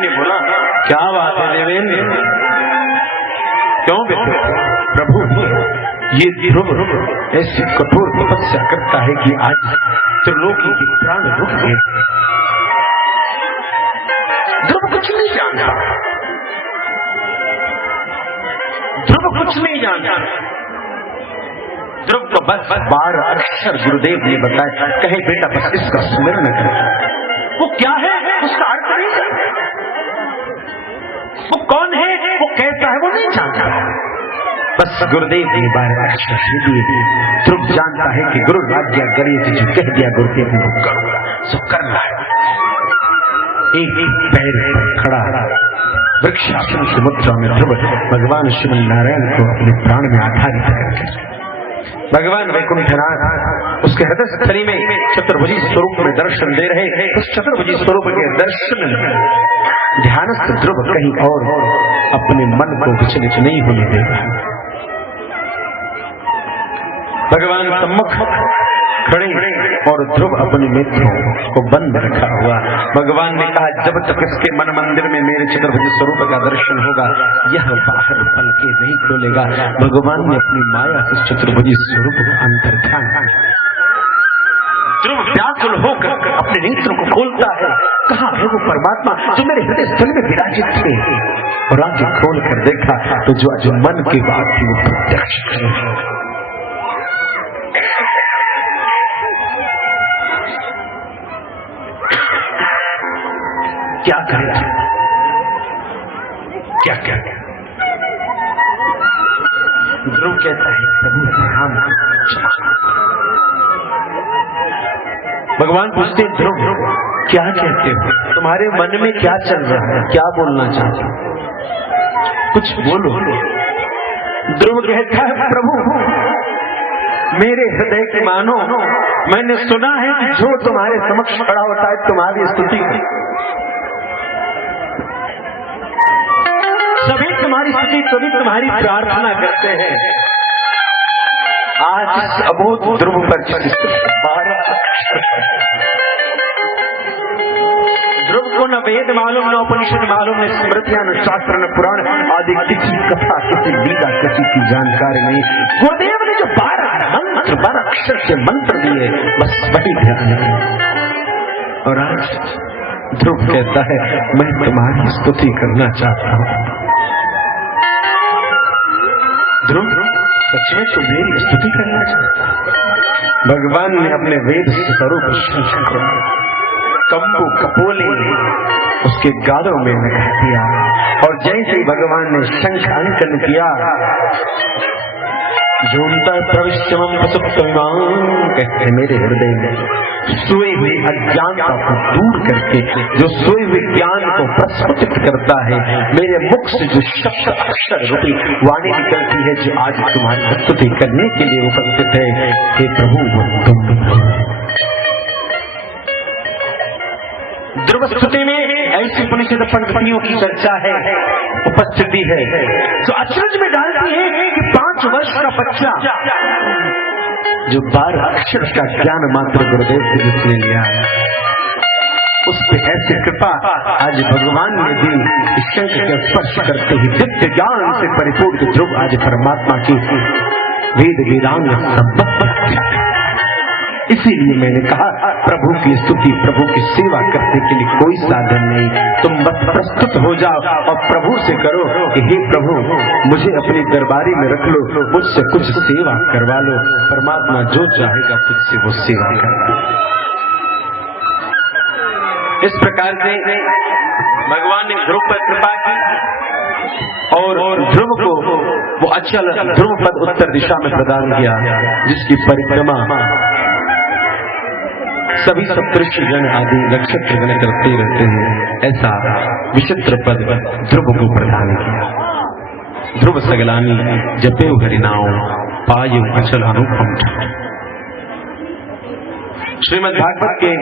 ने बोला, क्या बात है देवेंद्र, क्यों बेटे? प्रभु ये ध्रुव ऐसी कठोर तपस्या करता है कि आज त्रिलोकी के प्राण रुक गए। ध्रुव कुछ नहीं जानता, ध्रुव कुछ नहीं जानता। ध्रुव को बस 12 अक्षर गुरुदेव ने बताया, कहे बेटा बस इसका स्मरण कर। वो क्या है उसका अर्थ नहीं जानता, वो कौन है, वो कैसा है, वो नहीं जानता। बस गुरुदेव ने 12 अक्षर दिए। ध्रुव जानता है कि गुरु राज्ञा करिए, जो कह दिया गुरुदेव ने वो करूंगा, सो करना है। एक पैर पर खड़ा वृक्षासन की मुद्रा में ध्रुव भगवान श्री नारायण को अपने प्राण में आधारित करके भगवान वैकुंठनाथ उसके हृदय स्थली में चतुर्भुजी स्वरूप में दर्शन दे रहे। उस चतुर्भुजी स्वरूप के दर्शन में ध्यानस्थ ध्रुव कहीं और अपने मन को विचलित नहीं होने देगा। भगवान सम्मुख खड़े और ध्रुव अपने नेत्रों को बंद रखा हुआ। भगवान ने कहा, जब तक इसके मन मंदिर में मेरे चतुर्भुज स्वरूप का दर्शन होगा, यह बाहर पलके नहीं खोलेगा। भगवान ने अपनी माया से चतुर्भुज स्वरूप का अंतर ध्यान। ध्रुव व्याकुल होकर अपने नेत्रों को खोलता है। कहाँ है वो परमात्मा जो मेरे हृदय स्थल में विराजित थे? और आंखें खोल कर देखा तो जो मन की बात थी वो प्रत्यक्ष करे। क्या करे, क्या क्या ध्रुव कहता है, प्रभु राम भगवान पूछते, ध्रुव क्या कहते हो, तुम्हारे मन में क्या चल रहा है, क्या बोलना चाहते हो, कुछ बोलो। ध्रुव कहता है, प्रभु मेरे हृदय की मानो, मैंने सुना है कि जो तुम्हारे समक्ष खड़ा होता है तुम्हारी स्तुति करता, सभी तुम्हारी स्तुति, सभी तुम्हारी प्रार्थना करते हैं। आज इस अबोध ध्रुव पर 12 ध्रुव को न वेद मालूम, न उपनिषद मालूम, न स्मृतियां, न शास्त्र, न पुराण आदि किसी कथा, किसी लीला, किसी की जानकारी नहीं। गुरुदेव ने जो 12 अक्षर के मंत्र दिए, बस वही ध्यान है। और आज ध्रुव कहता है, मैं तुम्हारी स्तुति करना चाहता हूं। ध्रुव सच में तुम मेरी स्तुति करना चाहता? भगवान ने अपने वेद स्वरूप कंबू कपोले उसके गालों में लगा दिया। और जैसे ही भगवान ने शंख अंकन किया, झूमता प्रविष्टमं प्रसुप्तमिमां, कहते मेरे हृदय में सोए हुए अज्ञानता को दूर करके जो सोए हुए ज्ञान को प्रस्फुटित करता है, मेरे मुख से जो शब्द अक्षर रूपी वाणी निकलती है, जो आज तुम्हारी स्तुति करने के लिए उपस्थित है, हे प्रभु तुम। ध्रुव स्तुति में ऐसी उपनिषद पंक्तियों की चर्चा है, उपस्थिति है, जो अचरज में डालती है कि 5 वर्ष का बच्चा जो 12 अक्षर का ज्ञान मात्र गुरुदेव से जिसने लिया, उस पे ऐसी कृपा आज भगवान ने दी। शंख के स्पर्श करते ही दिव्य ज्ञान से परिपूर्ण ध्रुव आज परमात्मा की वेद वेदांग संबद्ध। इसीलिए मैंने कहा, प्रभु की स्तुति, प्रभु की सेवा करने के लिए कोई साधन नहीं, तुम बस प्रस्तुत हो जाओ और प्रभु से करो कि हे प्रभु मुझे अपनी दरबारी में रख लो, मुझसे कुछ सेवा करवा लो। परमात्मा जो चाहेगा तुझसे वो सेवा करवा। इस प्रकार से भगवान ने ध्रुव पर कृपा की और ध्रुव को वो अचल ध्रुव पद उत्तर दिशा में प्रदान किया, जिसकी परिक्रमा सभी सप्तऋषि गण आदि नक्षत्र गण करते रहते हैं। ऐसा विचित्र पद ध्रुव को प्रदान किया। ध्रुव सगलानी जपे हरिनाम, पायु अचल अनुपम। श्रीमद् भागवत के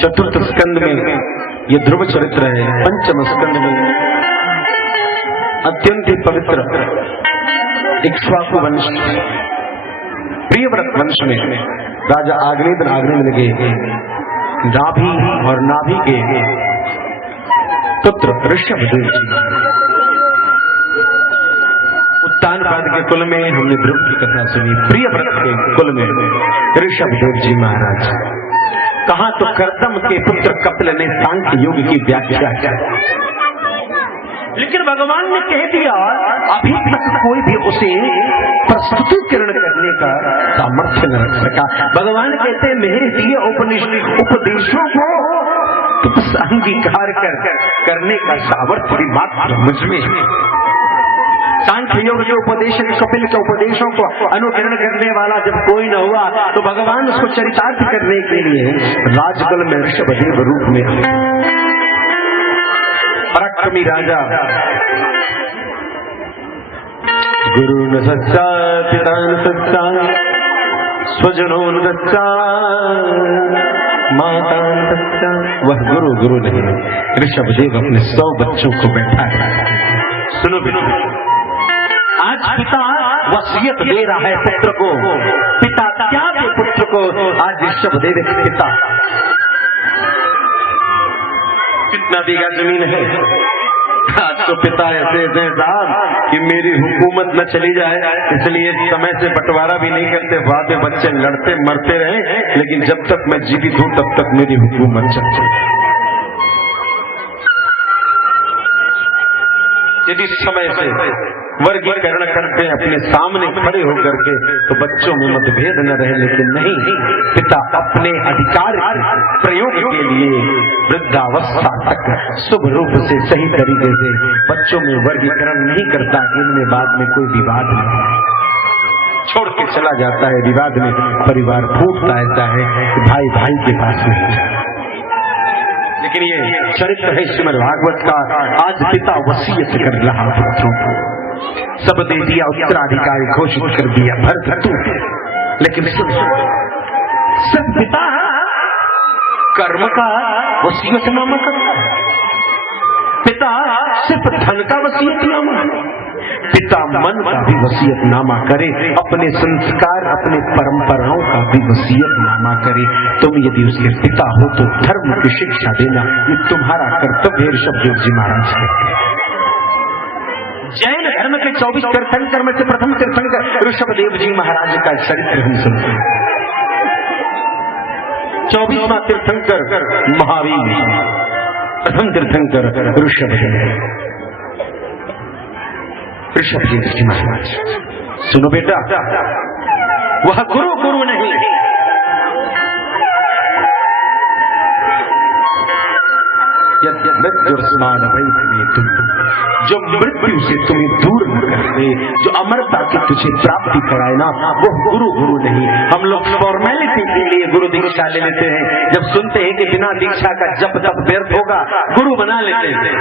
4th स्कंद में ये ध्रुव चरित्र है। 5th स्कंद में अत्यंत ही पवित्र इक्ष्वाकु वंश, प्रियव्रत वंश में राजा आग्नेय लगे नाभि और नाभि के पुत्र ऋषभदेव जी। उत्तानपाद के कुल में हमने ध्रुव की कथा सुनी, प्रियव्रत के कुल में ऋषभदेव जी महाराज। कहा तो कर्दम के पुत्र कपिल ने सांख्य योग की व्याख्या की, लेकिन भगवान ने कह दिया अभी तक कोई भी उसे प्रस्तुतिकरण करने का सामर्थ्य न रख सका। भगवान कहते हैं मेरे दिए उपदेशों को अंगीकार करने का सामर्थ्य भी मात्र मुझ में है। सांख्य योग के उपदेश, कपिल के उपदेशों को अनुकरण करने वाला जब कोई न हुआ तो भगवान उसको चरितार्थ करने के लिए राजगल में ऋषभदेव रूप में पराक्रमी राजा। गुरु न सच्चा पिता न सच्चा स्वजनों न सच्चा माता न सच्चा, वह गुरु नहीं। ऋषभदेव अपने 100 बच्चों को बैठा है। सुनो बेटा, आज पिता वसीयत दे रहा है पुत्र को। पिता क्या दे पुत्र को? आज ऋषभदेव के पिता कितना बीघा जमीन है? आज तो पिता ऐसे साहब कि मेरी हुकूमत न चली जाए, इसलिए समय से बंटवारा भी नहीं करते। बाद में बच्चे लड़ते मरते रहे, लेकिन जब तक मैं जीवित हूं तब तक मेरी हुकूमत चलती। यदि समय से वर्गीकरण करते अपने सामने खड़े होकर के तो बच्चों में मतभेद न रहे, लेकिन नहीं, पिता अपने अधिकार प्रयोग के लिए वृद्धावस्था तक शुभ रूप से सही तरीके से बच्चों में वर्गीकरण नहीं करता। इनमें बाद में कोई विवाद नहीं, छोड़ के चला जाता है। विवाद में परिवार फूटता ऐसा है कि भाई भाई के पास नहीं। लेकिन ये चरित्र है श्रीमद् भागवत का। आज पिता वसीयत कर रहा पुत्रों को, सब दे दिया, उत्तराधिकारी घोषित कर दिया भरत, लेकिन सब पिता कर्म का वसीयतनामा करता है। पिता सिर्फ धन का वसीयतनामा, पिता मन का भी वसीयतनामा करे, अपने संस्कार अपने परंपराओं का भी वसीयतनामा करे। तुम यदि उसके पिता हो तो धर्म की शिक्षा देना ये तुम्हारा कर्तव्य है। ऋषभदेव जी महाराज कहते हैं। जैन धर्म के 24 तीर्थंकर में से प्रथम तीर्थंकर ऋषभदेव जी महाराज का चरित्र हम सुनते हैं। 24वां तीर्थंकर महावीर, प्रथम तीर्थंकर ऋषभदेव जी महाराज। सुनो बेटा, वह गुरु नहीं, मृत्युस्मान तुम जो मृत्यु से तुम्हें दूर न करते, जो अमरता की तुझे प्राप्ति कराए ना, वो गुरु नहीं। हम लोग फॉर्मेलिटी के लिए गुरु दीक्षा ले लेते हैं। जब सुनते हैं कि बिना दीक्षा का जब तब व्यर्थ होगा, गुरु बना लेते हैं।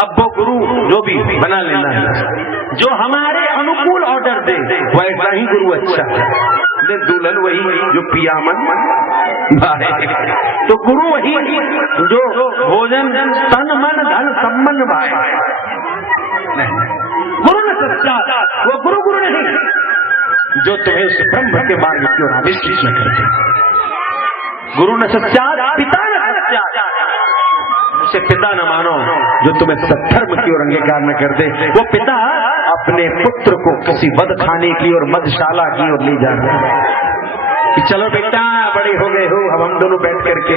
अब वो गुरु जो भी बना लेना है, जो हमारे अनुकूल ऑर्डर दे वैसा ही गुरु अच्छा है। दुल्हन वही जो पियामन तो गुरु वही जो भोजन तन मन धन सम्मन भाए। गुरु न सच्चा, वो गुरु नहीं जो तुम्हें उस ब्रह्म के मार्ग की ओर आविष्कृत न करते। गुरु न सच्चा, पिता न सच्चा, उसे पिता न मानो जो तुम्हें सत्धर्म की ओर अंगीकार न कर दे। वो पिता अपने पुत्र को किसी मद खाने की और मदशाला की ओर ले जा रहा है कि चलो बेटा बड़े हो गए हो, हम दोनों बैठ करके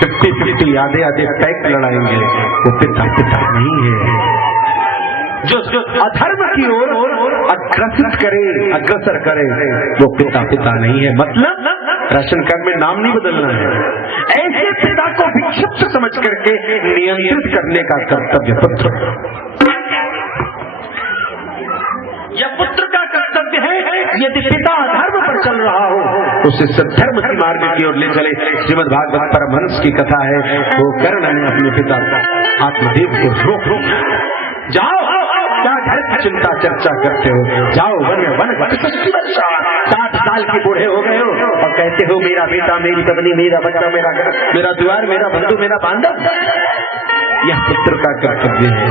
50-50 आधे पैक लड़ाएंगे। वो पिता नहीं है। जो अधर्म की ओर अग्रसर करे वो पिता नहीं है। मतलब राशन कार्ड में नाम नहीं बदलना है। ऐसे पिता को विक्षिप्त समझ करके नियंत्रित करने का कर्तव्य पुत्र, यह पुत्र का कर्तव्य है। यदि पिता अधर्म पर चल रहा हो तो उसे सद्धर्म के मार्ग की ओर ले चले। श्रीमद् भागवत परमहंस की कथा है। वो कर्ण ने अपने पिता आत्मदेव को रोक जाओ, क्या घर की चिंता चर्चा करते हो, जाओ वन 60 साल के बूढ़े हो गए हो और कहते हो मेरा बेटा, मेरी पत्नी, मेरा बच्चा, मेरा घर, मेरा द्वार, मेरा बंधु, मेरा बांधव। यह पुत्र का कर्तव्य है।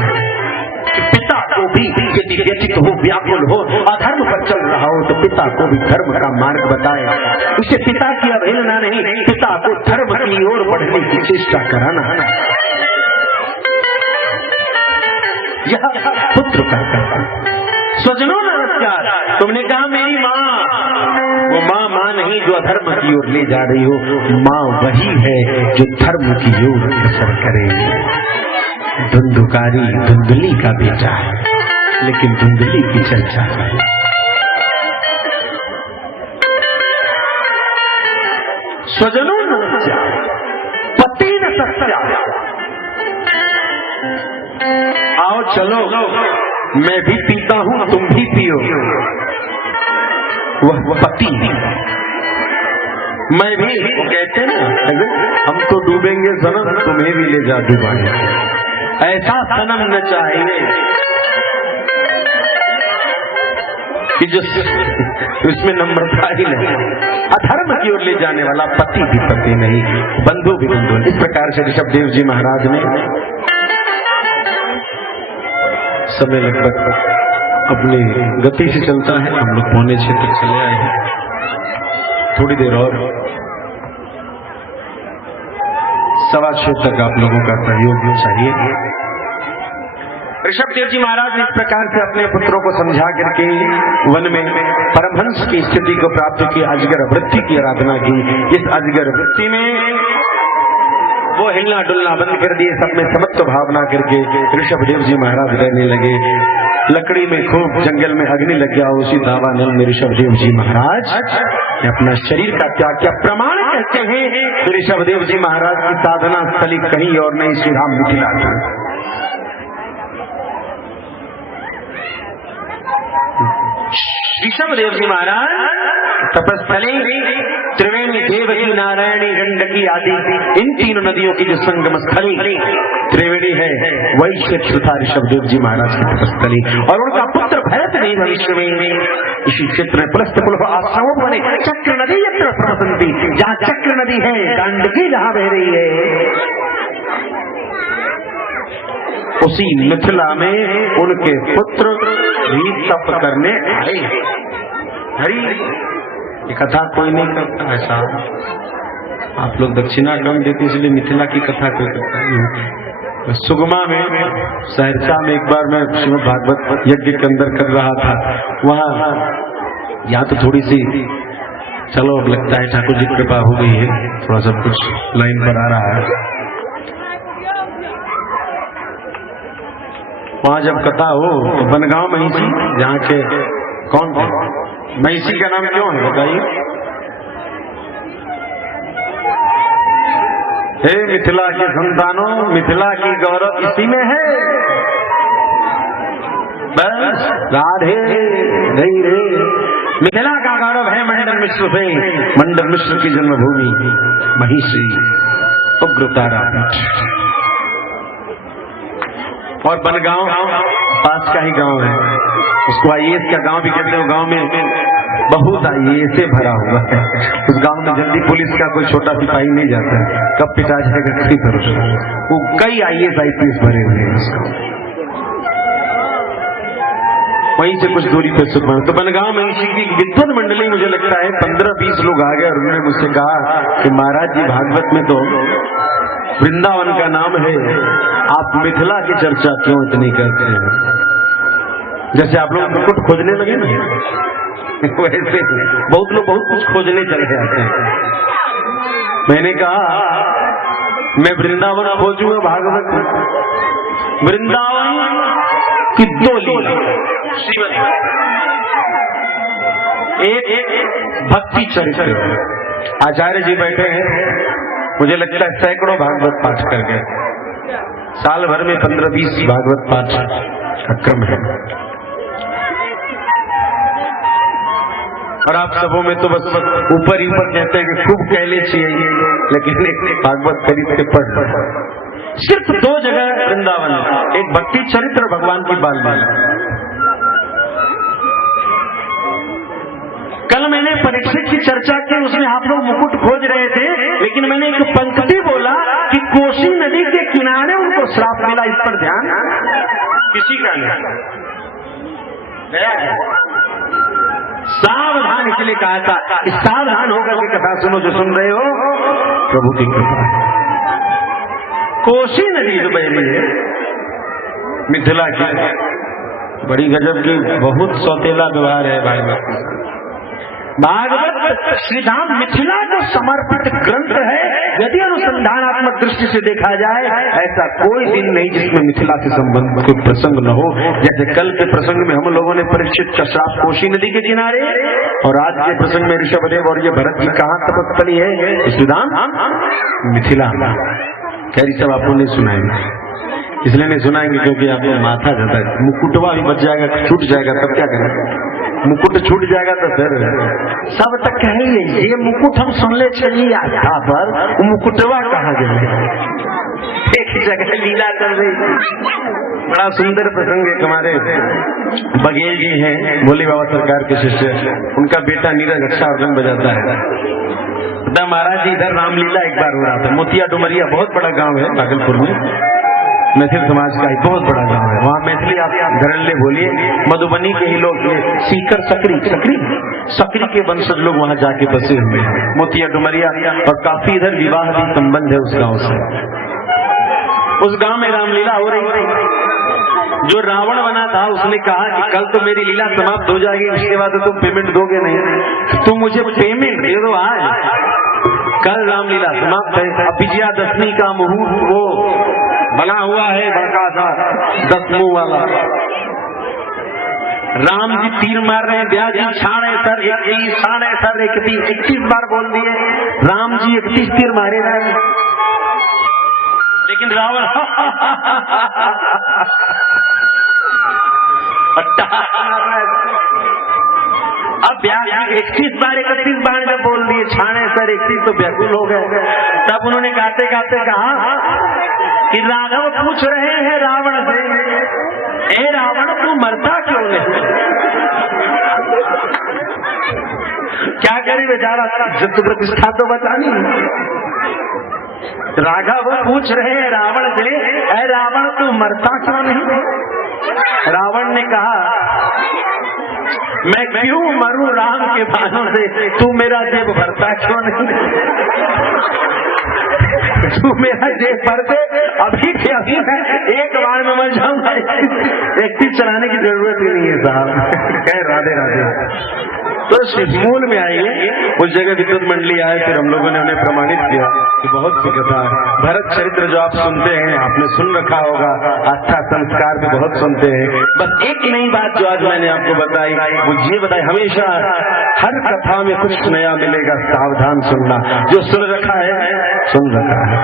पिता को भी यदि व्यथित हो, व्याकुल हो, अधर्म पर चल रहा हो तो पिता को भी धर्म का मार्ग बताए। उसे पिता की अवहेलना नहीं, पिता को धर्म की ओर बढ़ने की चेष्टा कराना, यह पुत्र का कर्तव्य। स्वजनों नमस्कार। तुमने कहा मेरी माँ, वो माँ नहीं जो अधर्म की ओर ले जा रही हो, माँ वही है जो धर्म की ओर अग्रसर करेगी। धुंधुकारी धुंधली का बेटा है, लेकिन धुंधली की चर्चा है। स्वजनों नमस्कार, पति न सत्या। आओ चलो, मैं भी पीता हूं, तुम भी पियो। वह पति, मैं भी, वो कहते हैं ना, हम तो डूबेंगे सनम, तुम्हें भी ले जा डूबाएंगे। ऐसा सनम न चाहिए कि जो इसमें नम्रता ही नहीं, अधर्म की ओर ले जाने वाला पति भी पति नहीं, बंधु भी बंधु। इस प्रकार से ऋषभदेव जी महाराज ने समय लगभग अपनी गति से चलता है, हम लोग 5:45 तक चले आए हैं, थोड़ी देर और 6:15 तक आप लोगों का सहयोग चाहिए। ऋषभदेव जी महाराज ने इस प्रकार से अपने पुत्रों को समझा करके वन में परमहंस की स्थिति को प्राप्त की, अजगर वृत्ति की आराधना की। इस अजगर वृत्ति में वो हिलना डुलना बंद कर दिए, सब में समत्व भावना करके ऋषभदेव जी महाराज रहने लगे। लकड़ी में खूब जंगल में अग्नि लग गया, उसी दावानल में ऋषभदेव जी महाराज ने अपना शरीर का त्याग किया। प्रमाण कहते हैं ऋषभदेव जी महाराज की साधना स्थली कहीं और नहीं, श्री राम मिथिला थी। ऋषभदेव जी महाराज तपस्थली त्रिवेणी, देवकी, नारायणी, गंडकी आदि इन तीनों नदियों की जो संगम स्थली त्रिवेणी है, वही क्षेत्र था ऋषभदेव जी महाराज की तपस्थली। और उनका पुत्र भरत भी भविष्य में इसी क्षेत्र में पुलस्त पुलह आश्रमों बने। चक्र नदी यत्र प्रवसंती, जहाँ चक्र नदी है, गंडकी जहाँ बह रही है, उसी मिथिला में उनके पुत्र भी तप करने आए। हरी ये कथा कोई नहीं करता ऐसा, आप लोग दक्षिणा कम देते इसलिए मिथिला की कथा कोई करता नहीं। सुगमा में, सहरसा में एक बार मैं श्रीमद् भागवत यज्ञ के अंदर कर रहा था, वहाँ यहाँ तो थोड़ी सी चलो अब लगता है ठाकुर जी की कृपा हो गई है, थोड़ा सा कुछ लाइन पर आ रहा है। वहाँ जब कथा हो तो बनगांव महिषी, जहाँ के कौन थे, महिषी का नाम क्यों है बताइए? हे मिथिला के संतानों, मिथिला की गौरव इसी में है। बस राधे नहीं रे, मिथिला का गौरव है मंडल मिश्र से, मंडल मिश्र की जन्मभूमि महिषी उग्रतारा पीठ। और बनगांव पास का ही गांव है, उसको आईएएस का गांव भी कहते हैं। गांव में बहुत आईएएस से भरा हुआ है, उस गांव में जल्दी पुलिस का कोई छोटा सिपाही नहीं जाता है, कब पिटा जाएगा किसी भरोसा। वो कई आईएएस आईपीएस भरे हुए हैं उसका। वहीं से कुछ दूरी पर सुखमान। तो बनगांव में इसी की विद्वत मंडली, मुझे लगता है 15-20 लोग आ गए और उन्होंने मुझसे कहा कि महाराज जी भागवत में तो वृंदावन का नाम है, आप मिथिला की चर्चा क्यों इतनी करते हैं? जैसे आप लोग मुकुट खोजने लगे ना, वैसे बहुत लोग बहुत कुछ खोजने चले जाते हैं। मैंने कहा मैं वृंदावन खोजूंगा भागवत में। वृंदावन की 2 लीला, एक भक्ति चरित्र, आचार्य जी बैठे हैं, मुझे लगता है सैकड़ों भागवत पाठ कर गए, साल भर में 15-20 भागवत पाठ का क्रम है। और आप सबों में तो बस ऊपर ही ऊपर कहते हैं कि खूब कहले चाहिए, लेकिन भागवत खरीद के पढ़। सिर्फ 2 जगह वृंदावन, एक भक्ति चरित्र, भगवान की बाल लीला। कल मैंने परीक्षित की चर्चा की, उसमें आप लोग मुकुट खोज रहे थे, लेकिन मैंने एक पंक्ति बोला कि कोसी नदी के किनारे उनको श्राप मिला। इस पर ध्यान किसी का नहीं गया है। सावधान इसलिए कहा था कि सावधान होकर के कथा सुनो जो सुन रहे हो, प्रभु की कृपा। कोसी नदी जो बह रही है मिथिला की, बड़ी गजब की, बहुत सौतेला व्यवहार है भागवत। भागवत श्रीधाम मिथिला को समर्पित ग्रंथ है। यदि अनुसंधानात्मक दृष्टि से देखा जाए, ऐसा कोई दिन नहीं जिसमें मिथिला से संबंध कोई प्रसंग न हो। जैसे कल के प्रसंग में हम लोगों ने परीक्षित का श्राप कोसी नदी के किनारे, और आज के प्रसंग में ऋषभदेव और ये भरत जी कहाँ तपस्थली है, श्रीधाम मिथिला। खैर सब आपको नहीं सुनाएंगे, इसलिए नहीं सुनाएंगे क्योंकि आपको माथा जाता है, मुकुटवा भी बच जाएगा, छूट जाएगा, तब क्या करें? मुकुट छूट जाएगा तो फिर सब तक कहेंगे ये मुकुट हम सुन ले चलिए आस्था पर, वो मुकुटवा कहाँ गए? एक जगह लीला कर रही। बड़ा सुंदर प्रसंग है। हमारे बघेल जी हैं, भोले बाबा सरकार के शिष्य, उनका बेटा नीरज अच्छा ऑर्गन बजाता है। महाराज जी इधर रामलीला एक बार हो रहा था। मोतिया डुमरिया बहुत बड़ा गांव है भागलपुर में, मैथिल समाज का एक बहुत बड़ा गांव है। वहाँ मैथिली आप घरल्ले बोलिए। मधुबनी के ही लोग, सीकर सकरी के वंशज लोग वहाँ जाके बसे हुए हैं, मोतिया डुमरिया, और काफी इधर विवाह भी संबंध है उस गांव से। उस गांव में रामलीला हो रही थी। जो रावण बना था उसने कहा कि कल तो मेरी लीला समाप्त हो जाएगी, इसके बाद तो तुम पेमेंट दोगे नहीं, तुम मुझे पेमेंट दे दो आज। कल रामलीला समाप्त है। अब विजयादशमी का मुहूर्त वो बना हुआ है बड़का सा 10 मुंह वाला। राम जी तीर मार रहे हैं, ब्याह जी छाड़े सर 31, छाड़े सर 31 बार बोल दिए। राम जी 31 तीर मारे रहे, लेकिन रावण अब ब्याह 31 बार 31 बार जब बोल दिए, छाड़े सर 31, तो व्याकुल हो गए। तब उन्होंने गाते गाते कहा कि राघव पूछ रहे हैं रावण से, ए रावण तू मरता क्यों नहीं? क्या करी बेचारा, जब प्रतिष्ठा तो बतानी। राघव पूछ रहे हैं रावण से, ए रावण तू मरता क्यों नहीं? रावण ने कहा मैं क्यों मरूं राम के बाणों से, तू मेरा जेब भरता क्यों नहीं? तू मेरा जेब भरते अभी के अभी एक बार में मर जाऊंगा। एक चीज चलाने की जरूरत ही नहीं है साहब। राधे राधे। तो मूल में आएंगे, उस जगह विद्युत मंडली आए, फिर हम लोगों ने उन्हें प्रमाणित किया कि बहुत सी कथा है। भरत चरित्र जो आप सुनते हैं, आपने सुन रखा होगा, आस्था संस्कार भी बहुत सुनते हैं। बस एक नई बात जो आज मैंने आपको बताई, वो ये बताई, हमेशा हर कथा में कुछ नया मिलेगा, सावधान सुनना। जो सुन रखा है सुन रखा है,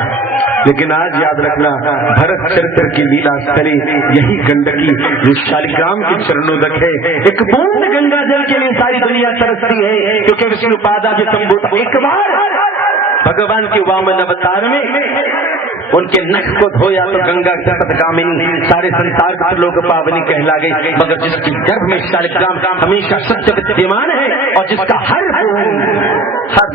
लेकिन आज याद रखना, भरत चरित्र की लीला स्थली यही गंडकी जो शालिग्राम के चरणोदक है। एक बूंद गंगा जल के लिए सारी दुनिया तरसती है, क्योंकि विष्णु पादा जो संबोध एक बार भगवान के वामन अवतार में उनके नख को धोया तो गंगा सतगामिनी सारे संसार के लोग पावनी कहला गई। मगर जिसकी गर्भ में शालिग्राम हमेशा सत्य विद्यमान है, और जिसका हर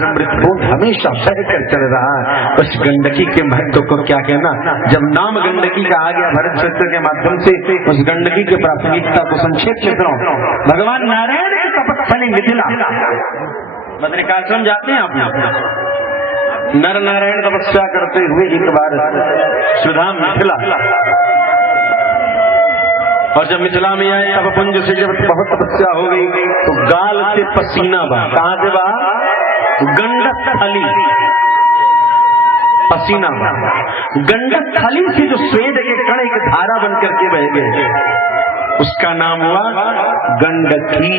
अमृत बूंद हमेशा बहकर चल रहा है, उस गंडकी के महत्व को क्या कहना। जब नाम गंडकी का आ गया भरत चरित्र के माध्यम से, उस गंडकी की प्रासंगिकता को संक्षेप में सुनो। भगवान नारायण के तपस्थली मिथिला, बद्रिकाश्रम जाते हैं आप, नर नारायण तपस्या करते हुए एक बार सुधाम मिथिला, और जब मिथिला में आए तब पुंज से जब बहुत तपस्या हो गई तो गाल से पसीना बहा। कहां से बहा? गंडक थली पसीना बहा। गंडक थली से जो स्वेद के कण एक धारा बन करके बह गए, उसका नाम हुआ गंडकी।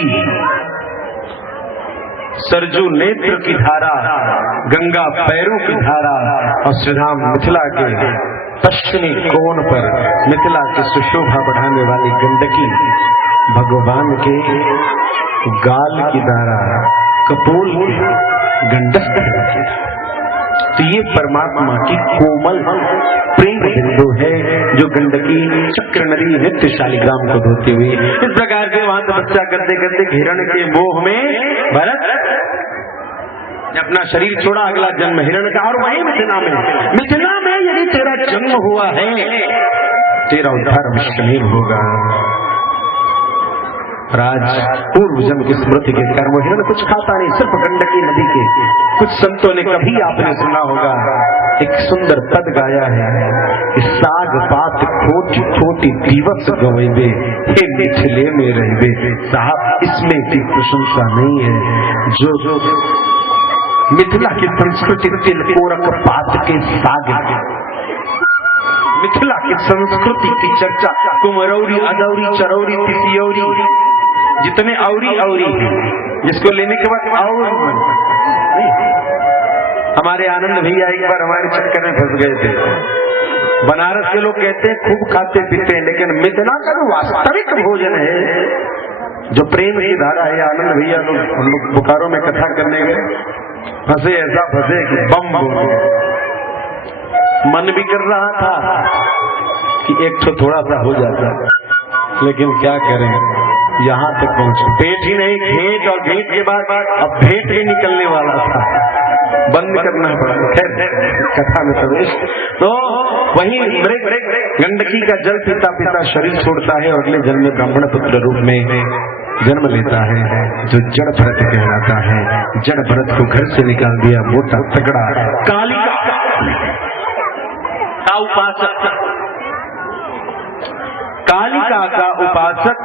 सरजू नेत्र की धारा, गंगा पैरों की धारा, और श्रीधाम मिथिला के पश्चिमी कोण पर मिथिला की सुशोभा बढ़ाने वाली गंडकी भगवान के गाल की धारा, कपोल की गंडक। तो ये परमात्मा की कोमल प्रेम बिंदु है जो गंडकी चक्र नदी नित्य शालिग्राम को धोती हुई। इस प्रकार से वहां तपस्या करते करते हिरण के मोह में भरत ने अपना शरीर छोड़ा, अगला जन्म हिरण का, और वही मिथिला में यदि तेरा जन्म हुआ है, तेरा उद्धार अवश्य नहीं होगा। और आज पूर्व जन्म की स्मृति के कर्म हिरण कुछ खाता नहीं, सिर्फ गंडकी नदी के कुछ संतों ने कभी आपने सुना होगा एक सुंदर पद गाया है कि साग पात खोटी खोटी दिवस गवेबे हे मिथिले में रहबे। साहब इसमें की प्रशंसा नहीं है। जो मिथिला की संस्कृति तिल कोरक पात के साग, मिथिला की संस्कृति की चर्चा कुमरौरी अदौरी चरौरी तिसियौरी जितने औरी औरी जिसको लेने के बाद और हमारे आनंद भैया एक बार हमारे चक्कर में फंस गए थे। बनारस के लोग कहते हैं खूब खाते पीते हैं, लेकिन मिथिला का जो वास्तविक भोजन है, जो प्रेम की धारा है, आनंद भैया लोग हम लोग बोकारो में कथा करने गए, फंसे ऐसा फंसे कि बम बोल। मन भी कर रहा था कि एक तो थोड़ा सा हो जाता, लेकिन क्या करें, यहाँ तक पहुंचे। पेट ही नहीं, घेट, और घेट के बाद अब भेंट ही निकलने वाला था, बंद करना पड़ा। खैर कथा में प्रवेश, तो वही गंडकी का जल पीता पीता शरीर छोड़ता है और अगले जन्म में ब्राह्मण पुत्र रूप में जन्म लेता है, जो जड़ भरत कहलाता है। जड़ भरत को घर से निकाल दिया मोटा तगड़ा कालिका का उपासक, कालिका का उपासक।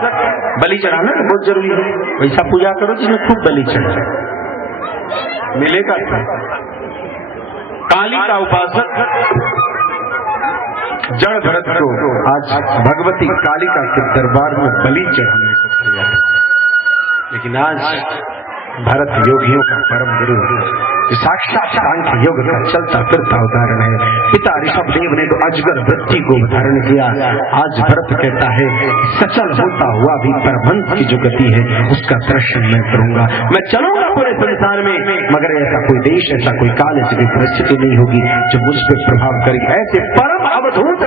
बलि चढ़ाना तो बहुत जरूरी है, वैसा पूजा करो जिसमें खूब बलि चढ़े, मिलेगा। कालिका उपासक जड़ भरत को आज भगवती कालिका के दरबार में बलि चढ़ाने को तैयार, लेकिन आज भरत योगियों का परम गुरु, साक्षात सांख्य योग का चलता फिरता उदाहरण है। पिता ऋषभ देव ने तो अजगर वृत्ति को धारण किया। आज भरत कहता है सचल होता हुआ भी परमहंस की जो गति है उसका दर्शन मैं करूंगा। मैं चलूंगा पूरे संसार में, मगर ऐसा कोई देश, ऐसा कोई काल, ऐसी कोई परिस्थिति नहीं होगी जो मुझ पर प्रभाव करेगी। ऐसे परम अवधूत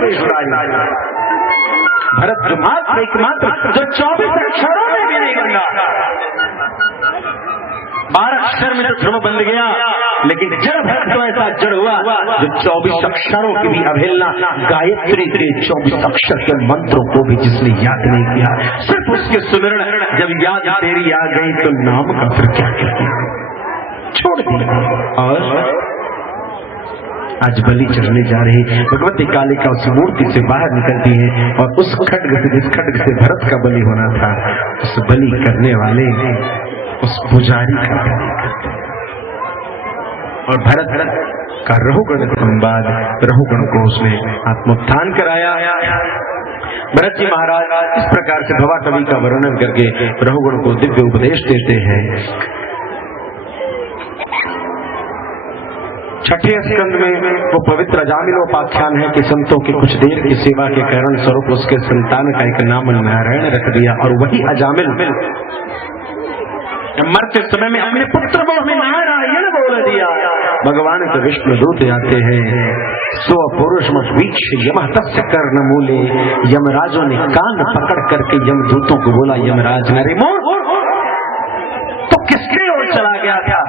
भरत जो मात्र एकमात्र जो 24 अक्षरों में भी नहीं बना, 12 अक्षर में तो ध्रुव बन गया, लेकिन जड़ भरत तो ऐसा जड़ हुआ जो 24 अक्षरों की भी अवहेलना, गायत्री के 24 अक्षर के मंत्रों को भी जिसने याद नहीं किया, सिर्फ उसके सुमिरन जब याद तेरी आ गई तो नाम का फिर क्या छोड़ दिया। और आज बलि चढ़ने जा रही भगवती कालिका उस मूर्ति से बाहर निकलती है और उस खड्ग से, जिस खड्ग से भरत का बलि होना था, उस बलि करने वाले उस पुजारी का बलि करते और भरत का रहुगण संवाद, रहुगण को उसने आत्मोत्थान कराया। भरत जी महाराज इस प्रकार से भवा कवि का वर्णन करके रहुगण को दिव्य उपदेश देते हैं। छठे स्कंद में वो पवित्र अजामिलोपाख्यान है कि संतों की कुछ देर की सेवा के कारण स्वरूप उसके संतान का एक नाम नारायण रख दिया, और वही अजामिल मरते समय में अपने पुत्र को हमें नारायण बोल दिया। भगवान के विष्णु दूत आते हैं, स्व पुरुष वीक्ष यम तस्य कर्ण मूले, यमराजों ने कान पकड़ करके यमदूतों को बोला, यमराज नरे मोर तो किसके ओर चला गया था?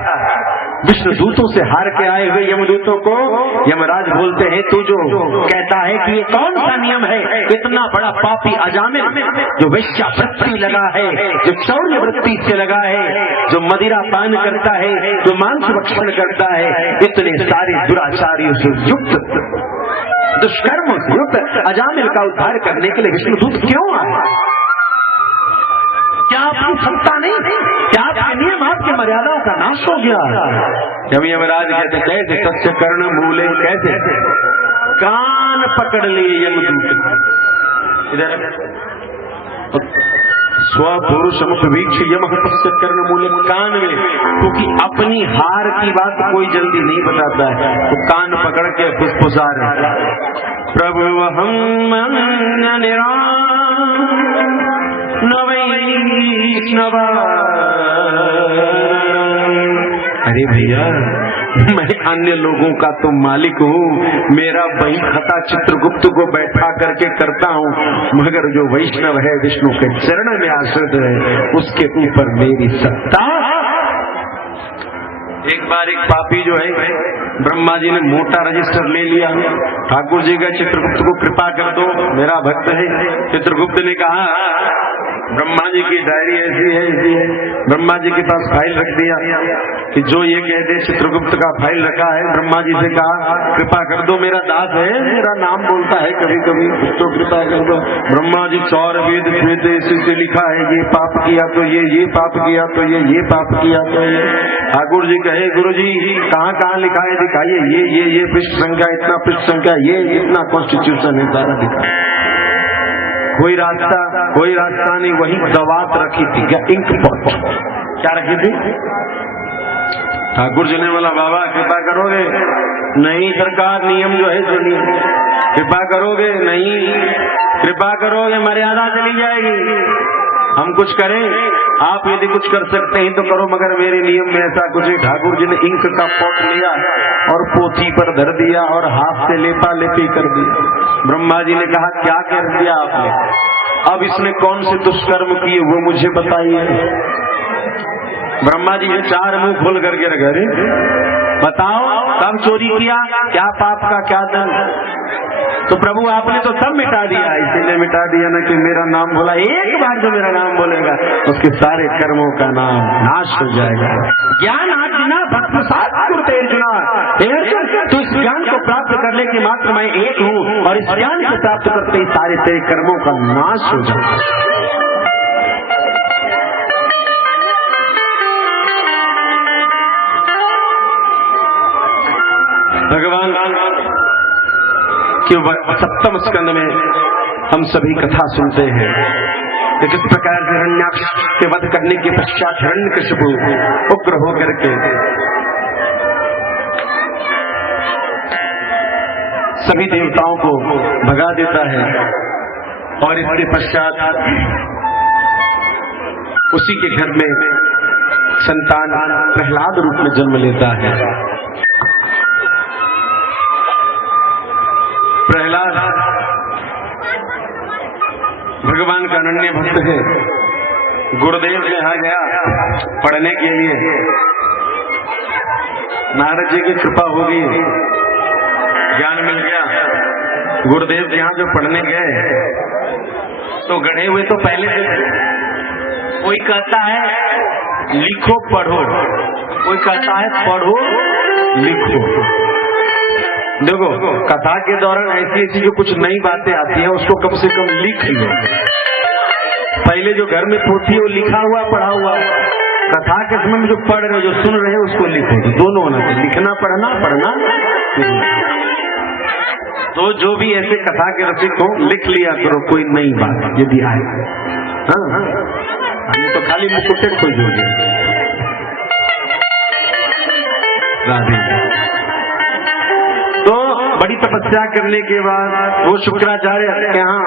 विष्णु दूतों से हार के आए हुए यमदूतों को यमराज बोलते हैं, तू जो कहता है कि ये कौन सा नियम है, इतना बड़ा पापी अजामिल जो वेश्यावृत्ति लगा है, जो चौर्य वृत्ति से लगा है, जो मदिरा पान करता है, जो मांस भक्षण करता है, इतने सारे दुराचारियों से युक्त, दुष्कर्मों से युक्त अजामिल का उद्धार करने के लिए विष्णुदूत क्यों आए? क्या आपकी क्षमता नहीं? क्या आपके नियम, आपकी मर्यादाओं का नाश हो गया? जब यमराज कहते कैसे सत्य कर्ण मूले, कैसे कान पकड़ लिए यमदूत, इधर स्वपुरुष वीक्ष यम तस्य कर्ण मूले, कान में, क्योंकि अपनी हार की बात कोई जल्दी नहीं बताता है, तो कान पकड़ के फुसफुसा रहे, प्रभु हम नवा। अरे भैया, मैं अन्य लोगों का तो मालिक हूँ, मेरा वही खता चित्रगुप्त को बैठा करके करता हूँ, मगर जो वैष्णव है, विष्णु के चरण में आश्रित है, उसके ऊपर मेरी सत्ता। एक बार एक पापी जो है, ब्रह्मा जी ने मोटा रजिस्टर ले लिया, ठाकुर जी का चित्रगुप्त को कृपा कर दो, मेरा भक्त है। चित्रगुप्त ने कहा ब्रह्मा जी की डायरी ऐसी है ब्रह्मा जी के पास फाइल रख दिया कि जो ये कह दे चित्रगुप्त का फाइल रखा है। ब्रह्मा जी से कहा कृपा कर दो, मेरा दास है, मेरा नाम बोलता है कभी कभी, तो कृपा कर दो। ब्रह्मा जी 4 वेद इसी से लिखा है, ये पाप किया तो ये पाप किया तो ये पाप किया तो ये। ठाकुर जी कहे गुरु जी कहाँ कहाँ लिखा है दिखाइए, ये पृष्ठ संख्या, इतना पृष्ठ संख्या, ये इतना कॉन्स्टिट्यूशन है, सारा दिखा। कोई रास्ता नहीं, वही दवात रखी थी, क्या इंक पॉट, क्या रखी थी। ठाकुर जी ने बोला बाबा कृपा करोगे? नहीं सरकार, नियम जो है सुनिए। कृपा करोगे? नहीं। कृपा करोगे मर्यादा चली जाएगी। हम कुछ करें? आप यदि कुछ कर सकते हैं तो करो, मगर मेरे नियम में ऐसा कुछ है। ठाकुर जी ने इंक का पॉट लिया और पोथी पर धर दिया और हाथ से लेपा लेपी कर दिया। ब्रह्मा जी ने कहा क्या कर दिया आपने? अब इसने कौन से दुष्कर्म किए वो मुझे बताइए। ब्रह्मा जी ने 4 मुंह खोल करके रखे, अरे बताओ कब चोरी किया, क्या पाप का क्या दंड। तो प्रभु आपने तो सब मिटा दिया, इसीलिए मिटा दिया ना कि मेरा नाम बोला, एक बार जो मेरा नाम बोलेगा उसके सारे कर्मों का नाम नाश हो जाएगा। ज्ञान आर्जना भक्त साथ अर्जुना, तो इस ज्ञान को प्राप्त करने के मात्र मैं एक हूँ और इस ज्ञान को प्राप्त करते ही सारे तेरे कर्मों का नाश हो जाएगा। भगवान के 7वें स्कंद में हम सभी कथा सुनते हैं कि किस प्रकार हिरण्याक्ष के वध करने के पश्चात हिरण्यकशिपु उग्र होकर के सभी देवताओं को भगा देता है और इसके पश्चात उसी के घर में संतान प्रहलाद रूप में जन्म लेता है। प्रहलाद भगवान का अनन्य भक्त है। गुरुदेव के यहाँ गया पढ़ने के लिए, नारद जी की कृपा हो गई, ज्ञान मिल गया। गुरुदेव के यहाँ जो पढ़ने गए तो गढ़े हुए तो पहले से, कोई कहता है लिखो पढ़ो, कोई कहता है पढ़ो लिखो। देखो कथा के दौरान ऐसी जो कुछ नई बातें आती हैं उसको कम से कम लिख लो। पहले जो घर में पोथी है वो लिखा हुआ पढ़ा हुआ, कथा के समय में जो पढ़ रहे हो जो सुन रहे हो उसको लिखो, तो दोनों होना चाहिए, लिखना पढ़ना। तो जो भी ऐसे कथा के रसिक हो लिख लिया करो कोई नई बात यदि आए। हाँ तो खाली मुकुटे खोज दोगे। राधे। तो बड़ी तपस्या करने के बाद वो शुक्राचार्य के यहाँ